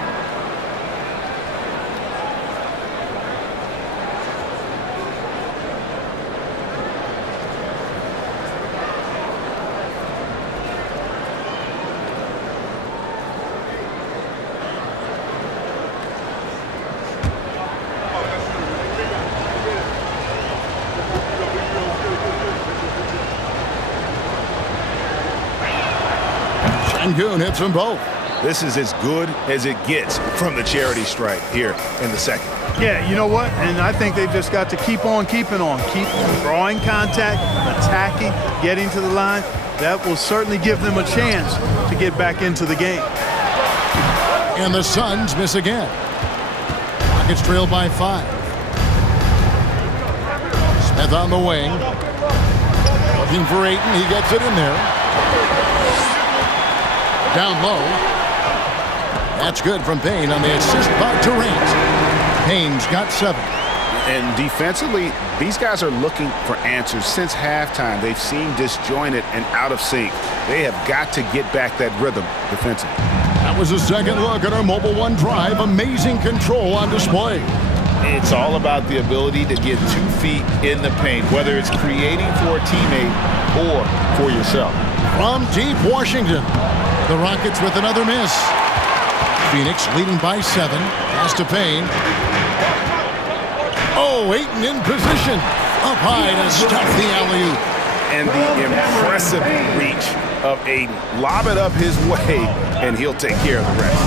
Şengün hits them both. This is as good as it gets from the charity stripe here in the second. Yeah, you know what? And I think they've just got to keep on keeping on. Keep drawing contact, attacking, getting to the line. That will certainly give them a chance to get back into the game. And the Suns miss again. Rockets trail by 5. Smith on the wing. Looking for Ayton. He gets it in there. Down low. That's good from Payne on the assist by Durant. Payne's got 7. And defensively, these guys are looking for answers since halftime. They've seemed disjointed and out of sync. They have got to get back that rhythm defensively. That was a second look at our Mobile One drive. Amazing control on display. It's all about the ability to get 2 feet in the paint, whether it's creating for a teammate or for yourself. From deep Washington, the Rockets with another miss. Phoenix leading by 7. Pass to Payne. Oh, Ayton in position. Up high to stuff the alley-oop. And the impressive reach of Ayton. Lob it up his way, and he'll take care of the rest.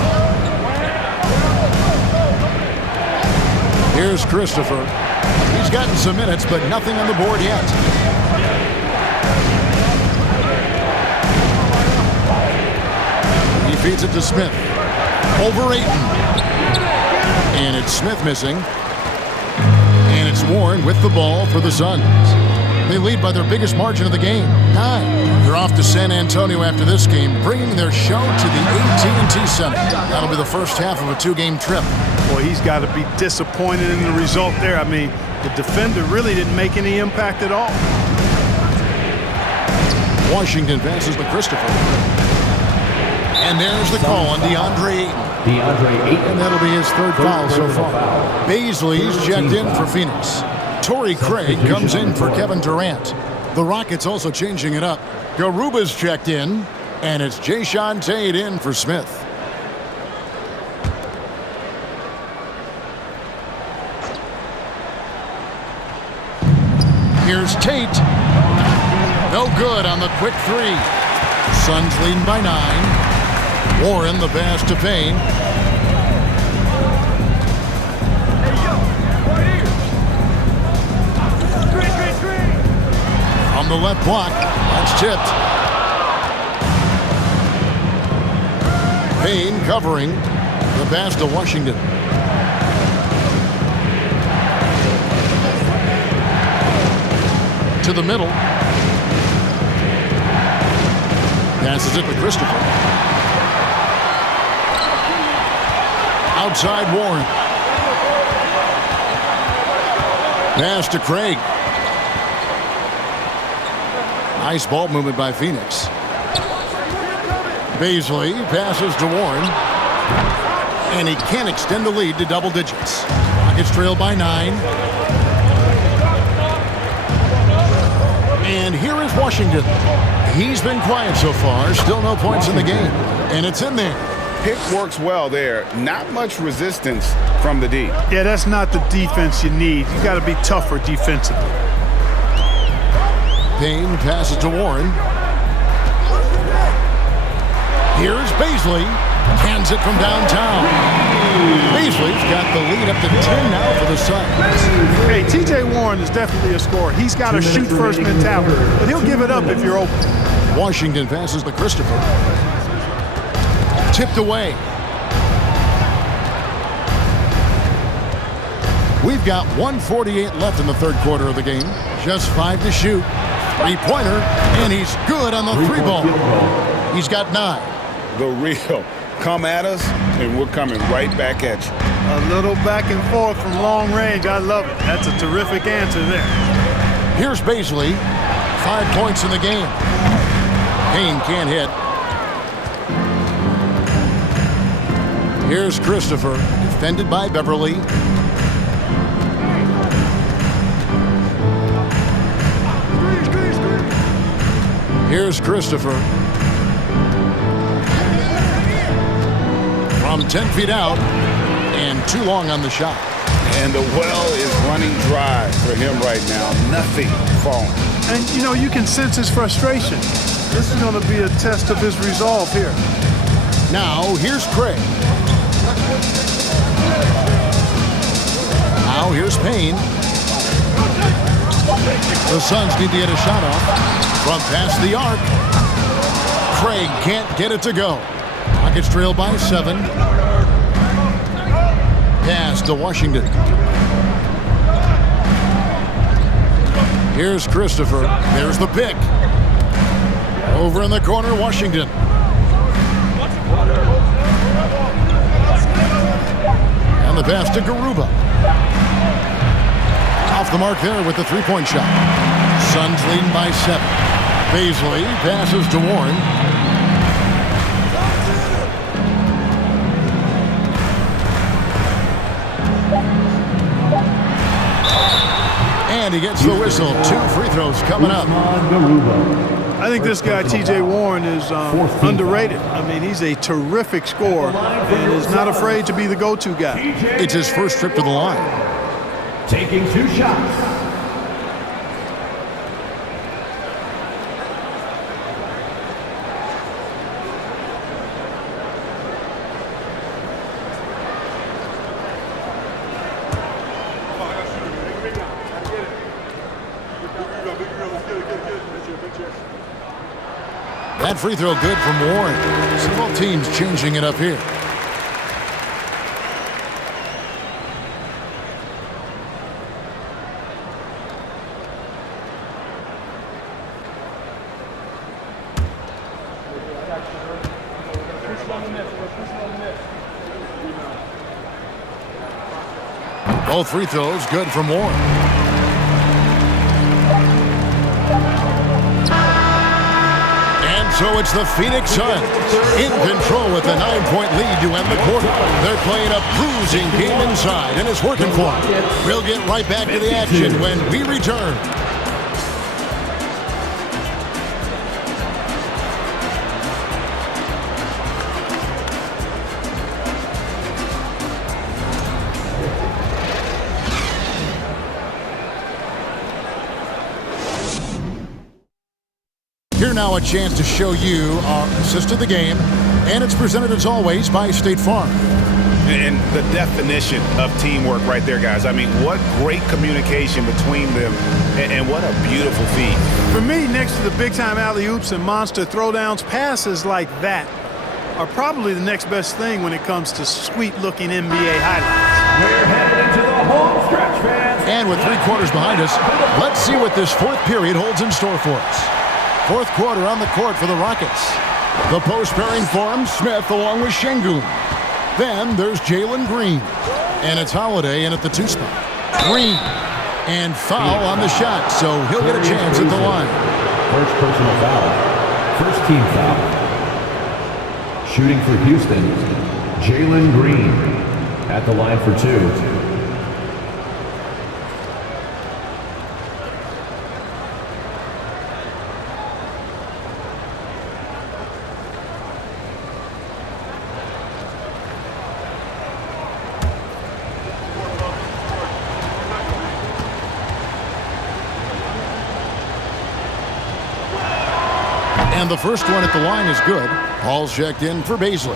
Here's Christopher. He's gotten some minutes, but nothing on the board yet. He feeds it to Smith. Over Ayton. And it's Smith missing. And it's Warren with the ball for the Suns. They lead by their biggest margin of the game, 9. They're off to San Antonio after this game, bringing their show to the AT&T Center. That'll be the first half of a 2-game trip. Boy, he's got to be disappointed in the result there. I mean, the defender really didn't make any impact at all. Washington passes to Christopher. And there's the call on DeAndre Ayton. And that'll be his third foul so far. Baisley's checked in for Phoenix. Torrey Craig comes in for Kevin Durant. The Rockets also changing it up. Garuba's checked in, and it's Jayshawn Tate in for Smith. Here's Tate. No good on the quick three. Suns leading by 9. Warren the pass to Payne. From the left block, that's tipped. Payne covering the pass to Washington. To the middle. Passes it to Christopher. Outside Warren. Pass to Craig. Nice ball movement by Phoenix. Baisley passes to Warren. And he can't extend the lead to double digits. Rockets trail by 9. And here is Washington. He's been quiet so far. Still no points in the game. And it's in there. Pick works well there. Not much resistance from the D. Yeah, that's not the defense you need. You got to be tougher defensively. Payne passes to Warren. Here's Baisley. Hands it from downtown. Baisley's got the lead up to 10 now for the Suns. Hey, T.J. Warren is definitely a scorer. He's got a shoot-first mentality, but he'll give it up if you're open. Washington passes to Christopher. Tipped away. We've got 1:48 left in the third quarter of the game. Just 5 to shoot. Three-pointer, and he's good on the 3-ball. He's got 9. The real. Come at us, and we're coming right back at you. A little back and forth from long range. I love it. That's a terrific answer there. Here's Baisley. 5 points in the game. Payne can't hit. Here's Christopher, defended by Beverly. Here's Christopher. From 10 feet out, and too long on the shot. And the well is running dry for him right now. Nothing falling. And, you know, you can sense his frustration. This is going to be a test of his resolve here. Now, here's Craig. Now, here's Payne. The Suns need to get a shot off. From past the arc. Craig can't get it to go. Rockets trail by 7. Pass to Washington. Here's Christopher. There's the pick. Over in the corner, Washington. And the pass to Garuba. Off the mark there with the 3-point shot. Suns leading by 7. Baisley passes to Warren. And he gets the whistle. 2 free throws coming up. I think this guy, T.J. Warren, is underrated. I mean, he's a terrific scorer and is not afraid to be the go-to guy. It's his first trip to the line. Taking 2 shots. That free throw good from Warren. So both teams changing it up here. Both free throws good from Warren. And so it's the Phoenix Suns in control with a 9-point lead to end the quarter. They're playing a bruising game inside, and it's working for them. We'll get right back to the action when we return. Here now a chance to show you our assist of the game, and it's presented as always by State Farm. And the definition of teamwork right there, guys. I mean, what great communication between them, and what a beautiful feat. For me, next to the big-time alley-oops and monster throwdowns, passes like that are probably the next best thing when it comes to sweet-looking NBA highlights. We're headed into the home stretch, fans. And with 3 quarters behind us, let's see what this 4th period holds in store for us. 4th quarter on the court for the Rockets. The post pairing forms Smith along with Şengün. Then there's Jalen Green. And it's Holiday in at the 2 spot. Green. And foul on the shot, so he'll get a chance at the line. First personal foul. First team foul. Shooting for Houston, Jalen Green at the line for 2. And the first one at the line is good. Paul's checked in for Baisley.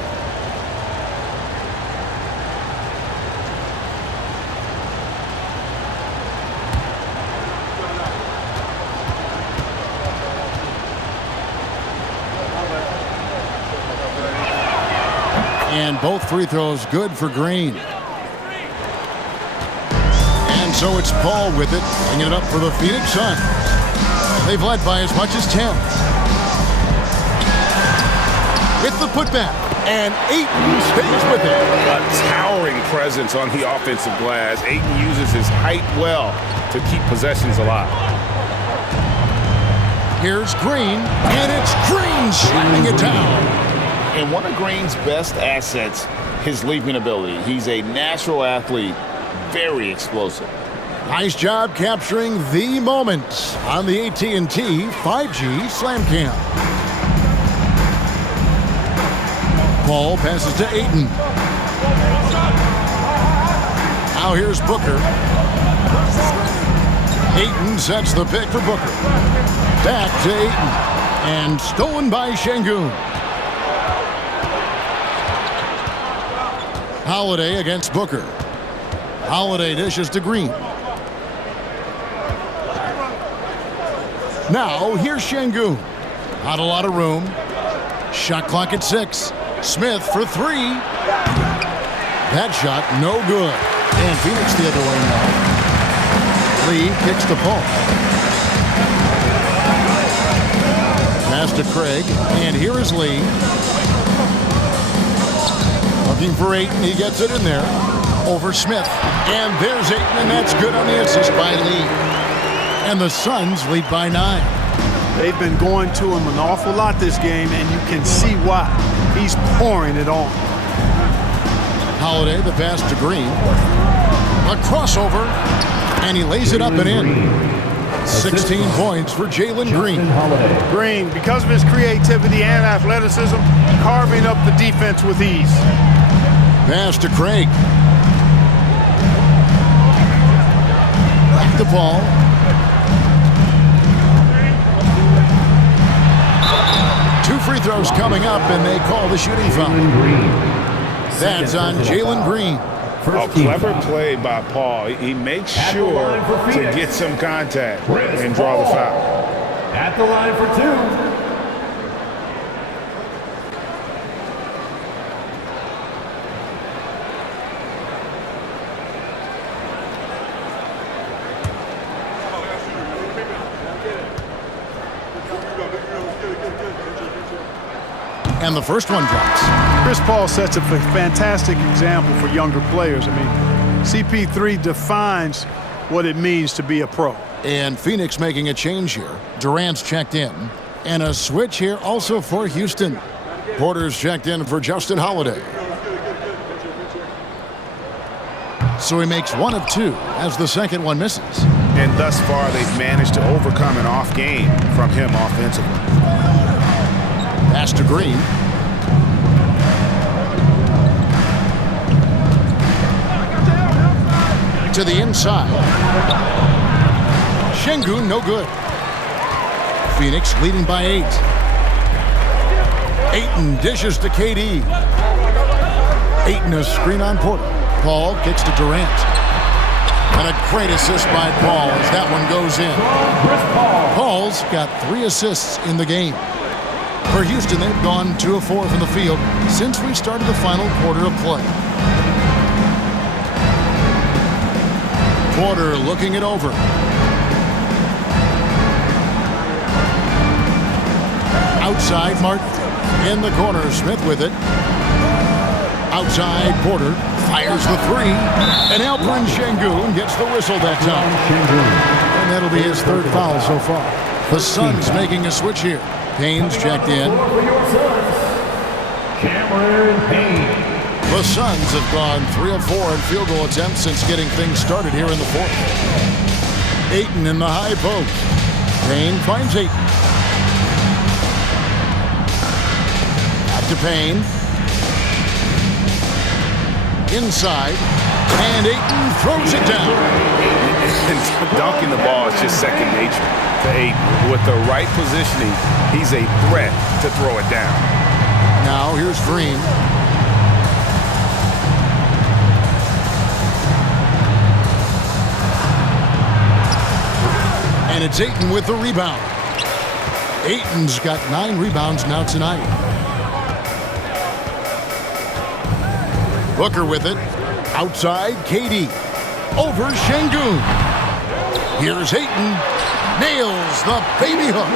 And both free throws good for Green. And so it's Paul with it, bringing it up for the Phoenix Suns. They've led by as much as 10. With the putback, and Ayton stays with it. A towering presence on the offensive glass. Ayton uses his height well to keep possessions alive. Here's Green, and it's Green slamming it down. And one of Green's best assets, his leaping ability. He's a natural athlete, very explosive. Nice job capturing the moment on the AT&T 5G Slam Cam. Paul passes to Ayton. Now here's Booker. Ayton sets the pick for Booker. Back to Ayton. And stolen by Şengün. Holiday against Booker. Holiday dishes to Green. Now here's Şengün. Not a lot of room. Shot clock at 6. Smith for 3. That shot no good. And Phoenix the other way now. Lee kicks to Paul. Pass to Craig. And here is Lee. Looking for Ayton. He gets it in there. Over Smith. And there's Ayton, and that's good on the assist by Lee. And the Suns lead by 9. They've been going to him an awful lot this game, and you can see why. He's pouring it on. Holiday, the pass to Green. A crossover, and he lays it up and in. 16 points for Jalen Green. Green, because of his creativity and athleticism, carving up the defense with ease. Pass to Craig. Back to Paul. Free throws coming up, and they call the shooting foul. That's on Jalen Green. A clever play by Paul. He makes sure to get some contact and draw the foul. At the line for 2. And the first one drops. Chris Paul sets a fantastic example for younger players. I mean, CP3 defines what it means to be a pro. And Phoenix making a change here. Durant's checked in. And a switch here also for Houston. Porter's checked in for Justin Holiday. So he makes 1 of 2 as the second one misses. And thus far, they've managed to overcome an off game from him offensively. Pass to Green. To the inside. Şengün, no good. Phoenix leading by 8. Ayton dishes to KD. Ayton a screen on Porter. Paul kicks to Durant. And a great assist by Paul as that one goes in. Paul's got 3 assists in the game. For Houston, they've gone 2 of 4 from the field since we started the final quarter of play. Porter looking it over. Outside, Martin. In the corner, Smith with it. Outside, Porter fires the 3. And Alperen Şengün gets the whistle that time. And that'll be his 3rd foul so far. The Suns making a switch here. Payne's checked in. The Suns have gone 3 of 4 in field goal attempts since getting things started here in the 4th. Ayton in the high post. Payne finds Ayton. Back to Payne. Inside. And Ayton throws it down. Dunking the ball is just second nature to Ayton. With the right positioning, he's a threat to throw it down. Now here's Green. And it's Ayton with the rebound. Ayton's got 9 rebounds now tonight. Booker with it. Outside, KD. Over Şengün. Here's Ayton. Nails the baby hook.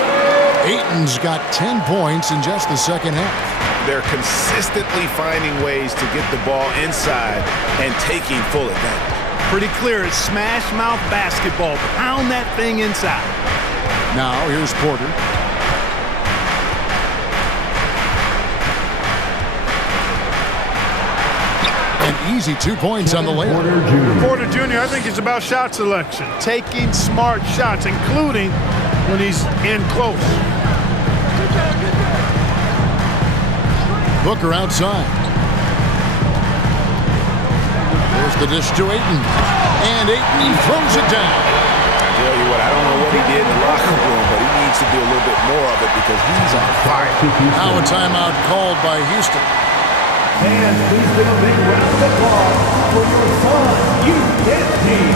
Ayton's got 10 points in just the second half. They're consistently finding ways to get the ball inside and taking full advantage. Pretty clear, it's smash mouth basketball. Pound that thing inside. Now here's Porter. An easy 2 points on the layup. Porter Jr., I think it's about shot selection. Taking smart shots, including when he's in close. Booker outside. There's the dish to Ayton. And Ayton throws it down. I tell you what, I don't know what he did in the locker room, but he needs to do a little bit more of it because he's on fire. Now a timeout called by Houston. And please give a big round of applause for your Suns youth team.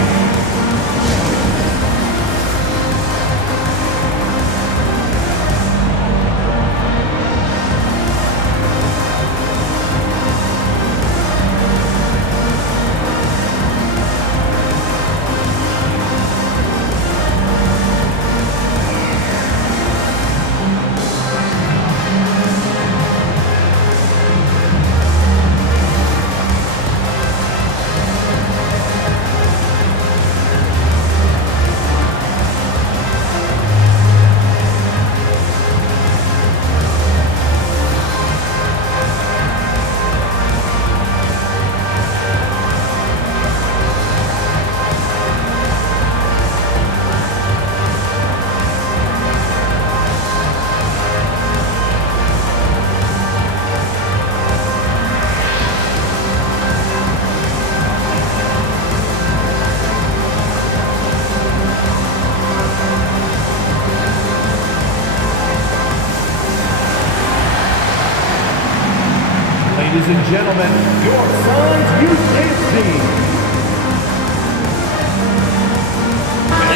Ladies and gentlemen, your Suns youth team.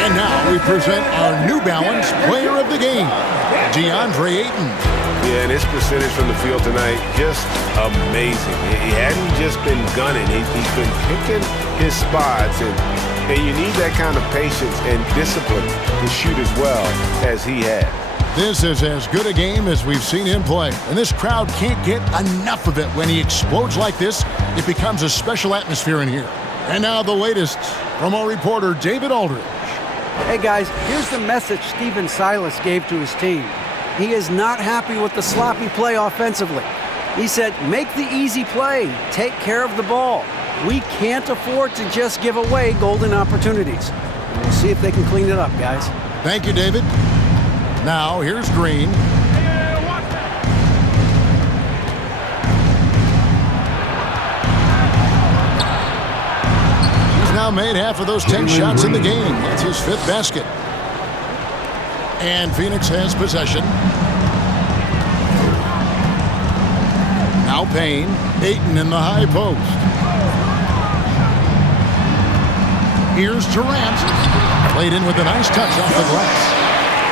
And now we present our New Balance Player of the Game, DeAndre Ayton. Yeah, and his percentage from the field tonight, just amazing. He hadn't just been gunning. He's been picking his spots, and you need that kind of patience and discipline to shoot as well as he had. This is as good a game as we've seen him play, and this crowd can't get enough of it. When he explodes like this, it becomes a special atmosphere in here. And now the latest from our reporter, David Aldridge. Hey guys, here's the message Stephen Silas gave to his team. He is not happy with the sloppy play offensively. He said, make the easy play, take care of the ball. We can't afford to just give away golden opportunities. We'll see if they can clean it up, guys. Thank you, David. Now, here's Green. He's now made half of those 10 shots in the game. That's his 5th basket. And Phoenix has possession. Now Payne. Ayton in the high post. Here's Durant. Played in with a nice touch off the glass.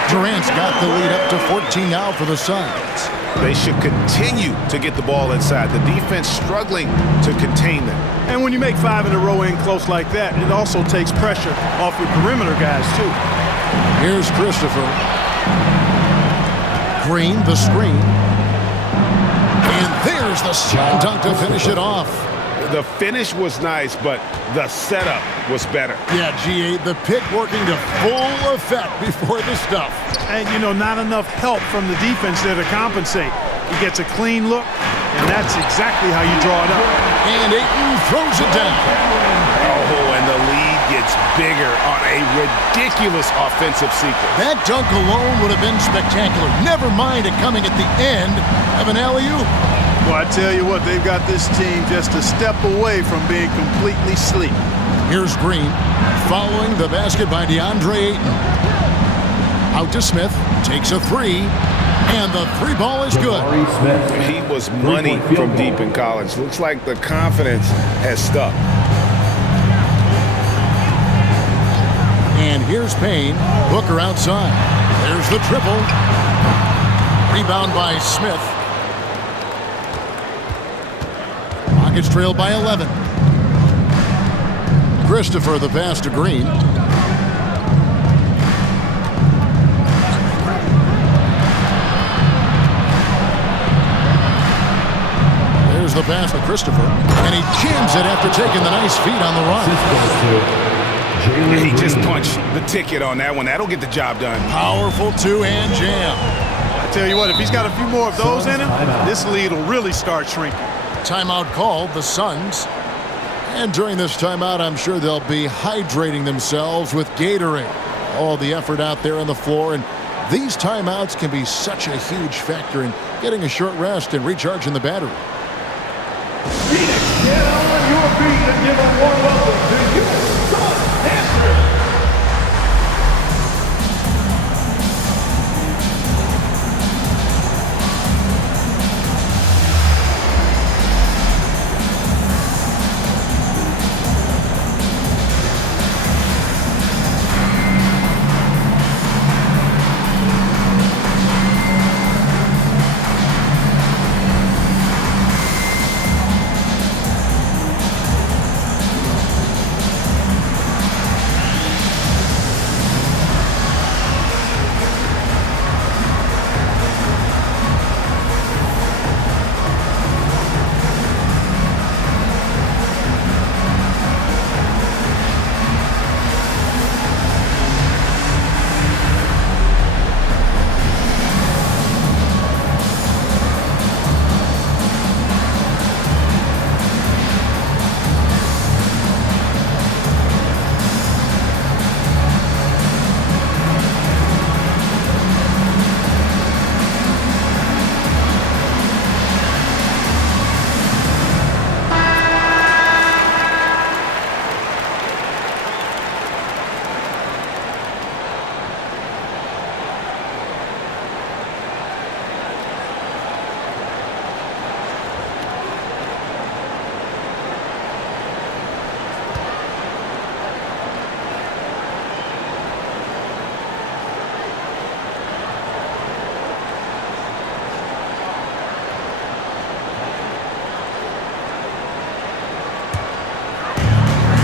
Durant's got the lead up to 14 now for the Suns. They should continue to get the ball inside. The defense struggling to contain them. And when you make 5 in a row in close like that, it also takes pressure off your perimeter guys, too. Here's Christopher. Green, the screen. And there's the slam dunk to finish it off. The finish was nice, but the setup was better. Yeah, G.A., the pick working to full effect before the stuff. And, you know, not enough help from the defense there to compensate. He gets a clean look, and that's exactly how you draw it up. And Ayton throws it down. Oh, and the lead gets bigger on a ridiculous offensive sequence. That dunk alone would have been spectacular. Never mind it coming at the end of an alley-oop. Well, I tell you what, they've got this team just a step away from being completely asleep. Here's Green, following the basket by DeAndre Ayton. Out to Smith, takes a 3, and the 3 ball is good. He was money from deep in college. Looks like the confidence has stuck. And here's Payne, Booker outside. There's the triple. Rebound by Smith. Rockets trail by 11. Christopher the pass to Green. There's the pass to Christopher. And he jams it after taking the nice feed on the run. He just punched the ticket on that one. That'll get the job done. Powerful 2-hand jam. I tell you what, if he's got a few more of those in him, this lead will really start shrinking. Timeout called, the Suns. And during this timeout, I'm sure they'll be hydrating themselves with Gatorade. All the effort out there on the floor, and these timeouts can be such a huge factor in getting a short rest and recharging the battery. Phoenix, get on your feet and give a warm welcome to your Sun Dancers.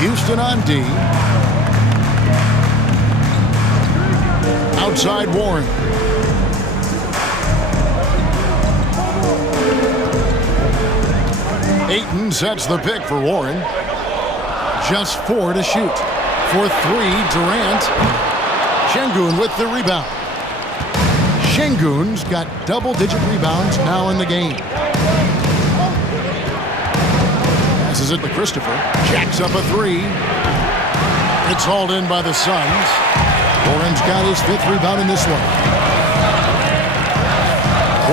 Houston on D. Outside Warren. Ayton sets the pick for Warren. Just 4 to shoot. For 3, Durant. Şengün with the rebound. Şengün's got double-digit rebounds now in the game. Passes it to Christopher. Jacks up a 3. It's hauled in by the Suns. Warren's got his 5th rebound in this one.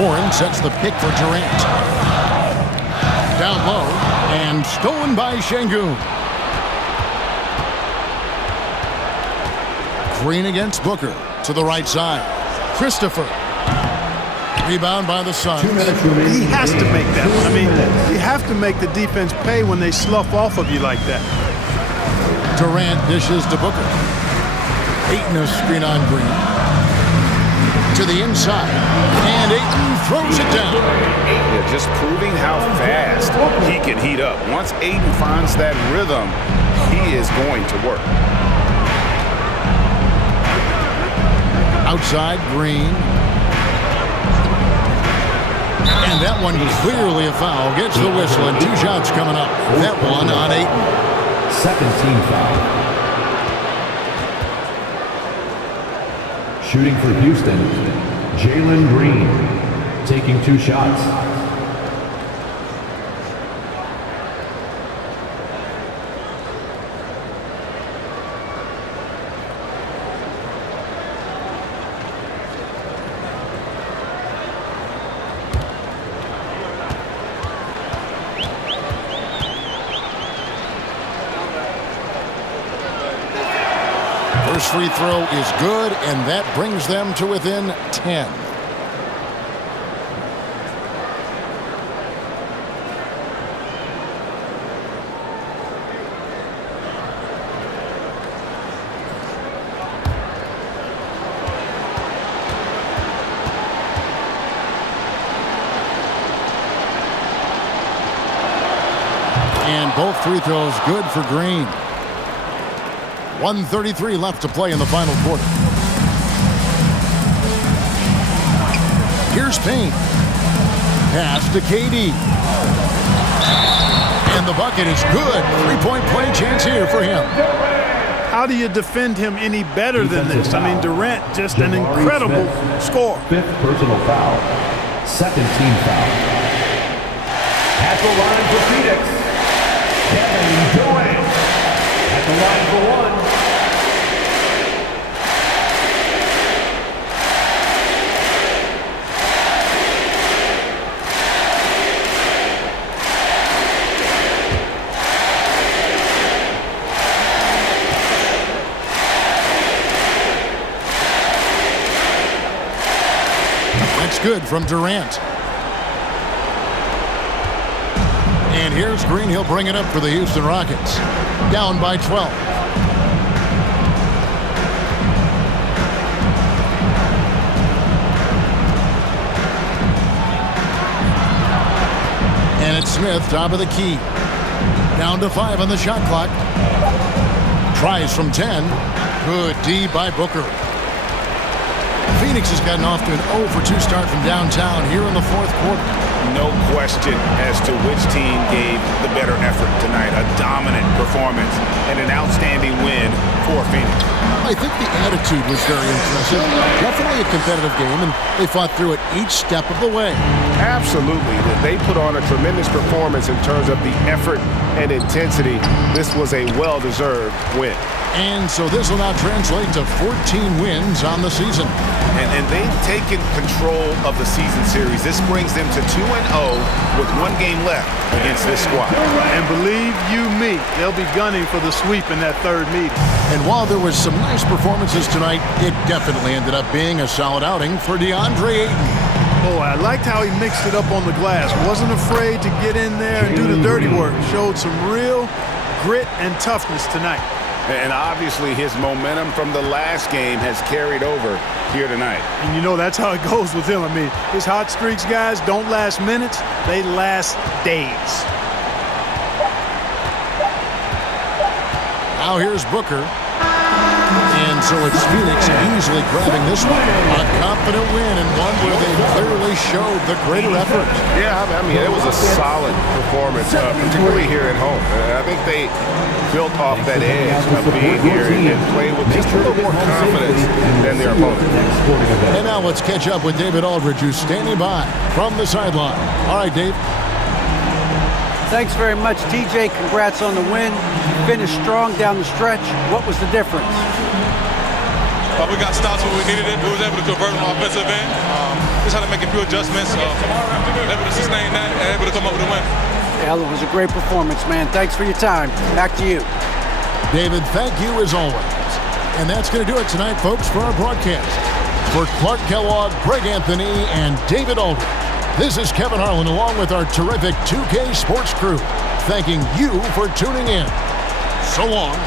Warren sets the pick for Durant. Down low and stolen by Şengün. Green against Booker to the right side. Christopher. Rebound by the Suns. He has to make that one. I mean, you have to make the defense pay when they slough off of you like that. Durant dishes to Booker. Ayton a screen on Green. To the inside. And Ayton throws it down. Yeah, just proving how fast he can heat up. Once Ayton finds that rhythm, he is going to work. Outside, Green. And that one clearly a foul. Gets the whistle and 2 shots coming up. That one on Ayton. Second team foul. Shooting for Houston, Jalen Green, taking 2 shots. First free throw is good, and that brings them to within 10. And both free throws good for Green. 1:33 left to play in the final quarter. Here's Payne. Pass to KD. And the bucket is good. 3-point play chance here for him. How do you defend him any better than this? I mean, Durant, just an incredible score. 5th personal foul. Second team foul. At the line for Phoenix, Kevin Durant. At the line for 1. Good from Durant. And here's Green. He'll bring it up for the Houston Rockets. Down by 12. And it's Smith, top of the key. Down to 5 on the shot clock. Tries from 10. Good D by Booker. Phoenix has gotten off to an 0-for-2 start from downtown here in the 4th quarter. No question as to which team gave the better effort tonight. A dominant performance and an outstanding win for Phoenix. I think the attitude was very impressive. Definitely a competitive game, and they fought through it each step of the way. Absolutely. They put on a tremendous performance in terms of the effort and intensity. This was a well-deserved win. And so this will now translate to 14 wins on the season. And they've taken control of the season series. This brings them to 2-0 with 1 game left against this squad. And believe you me, they'll be gunning for the sweep in that 3rd meeting. And while there was some nice performances tonight, it definitely ended up being a solid outing for DeAndre Ayton. Oh, I liked how he mixed it up on the glass. Wasn't afraid to get in there and do the dirty work. Showed some real grit and toughness tonight. And obviously his momentum from the last game has carried over here tonight. And you know that's how it goes with him. I mean, his hot streaks, guys, don't last minutes. They last days. Now here's Booker. And so it's Phoenix easily grabbing this one. A confident win and one where they clearly showed the greater effort. Yeah, I mean, it was a solid performance, particularly here at home. I think they built off that edge of being here and played with just a little more confidence than their opponent. And now let's catch up with David Aldridge, who's standing by from the sideline. All right, Dave. Thanks very much, TJ. Congrats on the win. You finished strong down the stretch. What was the difference? We got stops when we needed it. We was able to convert on the offensive end. Just had to make a few adjustments. Able to sustain that and able to come up with a win. Yeah, it was a great performance, man. Thanks for your time. Back to you. David, thank you as always. And that's going to do it tonight, folks, for our broadcast. For Clark Kellogg, Greg Anthony, and David Aldridge, this is Kevin Harlan along with our terrific 2K Sports crew, thanking you for tuning in. So long.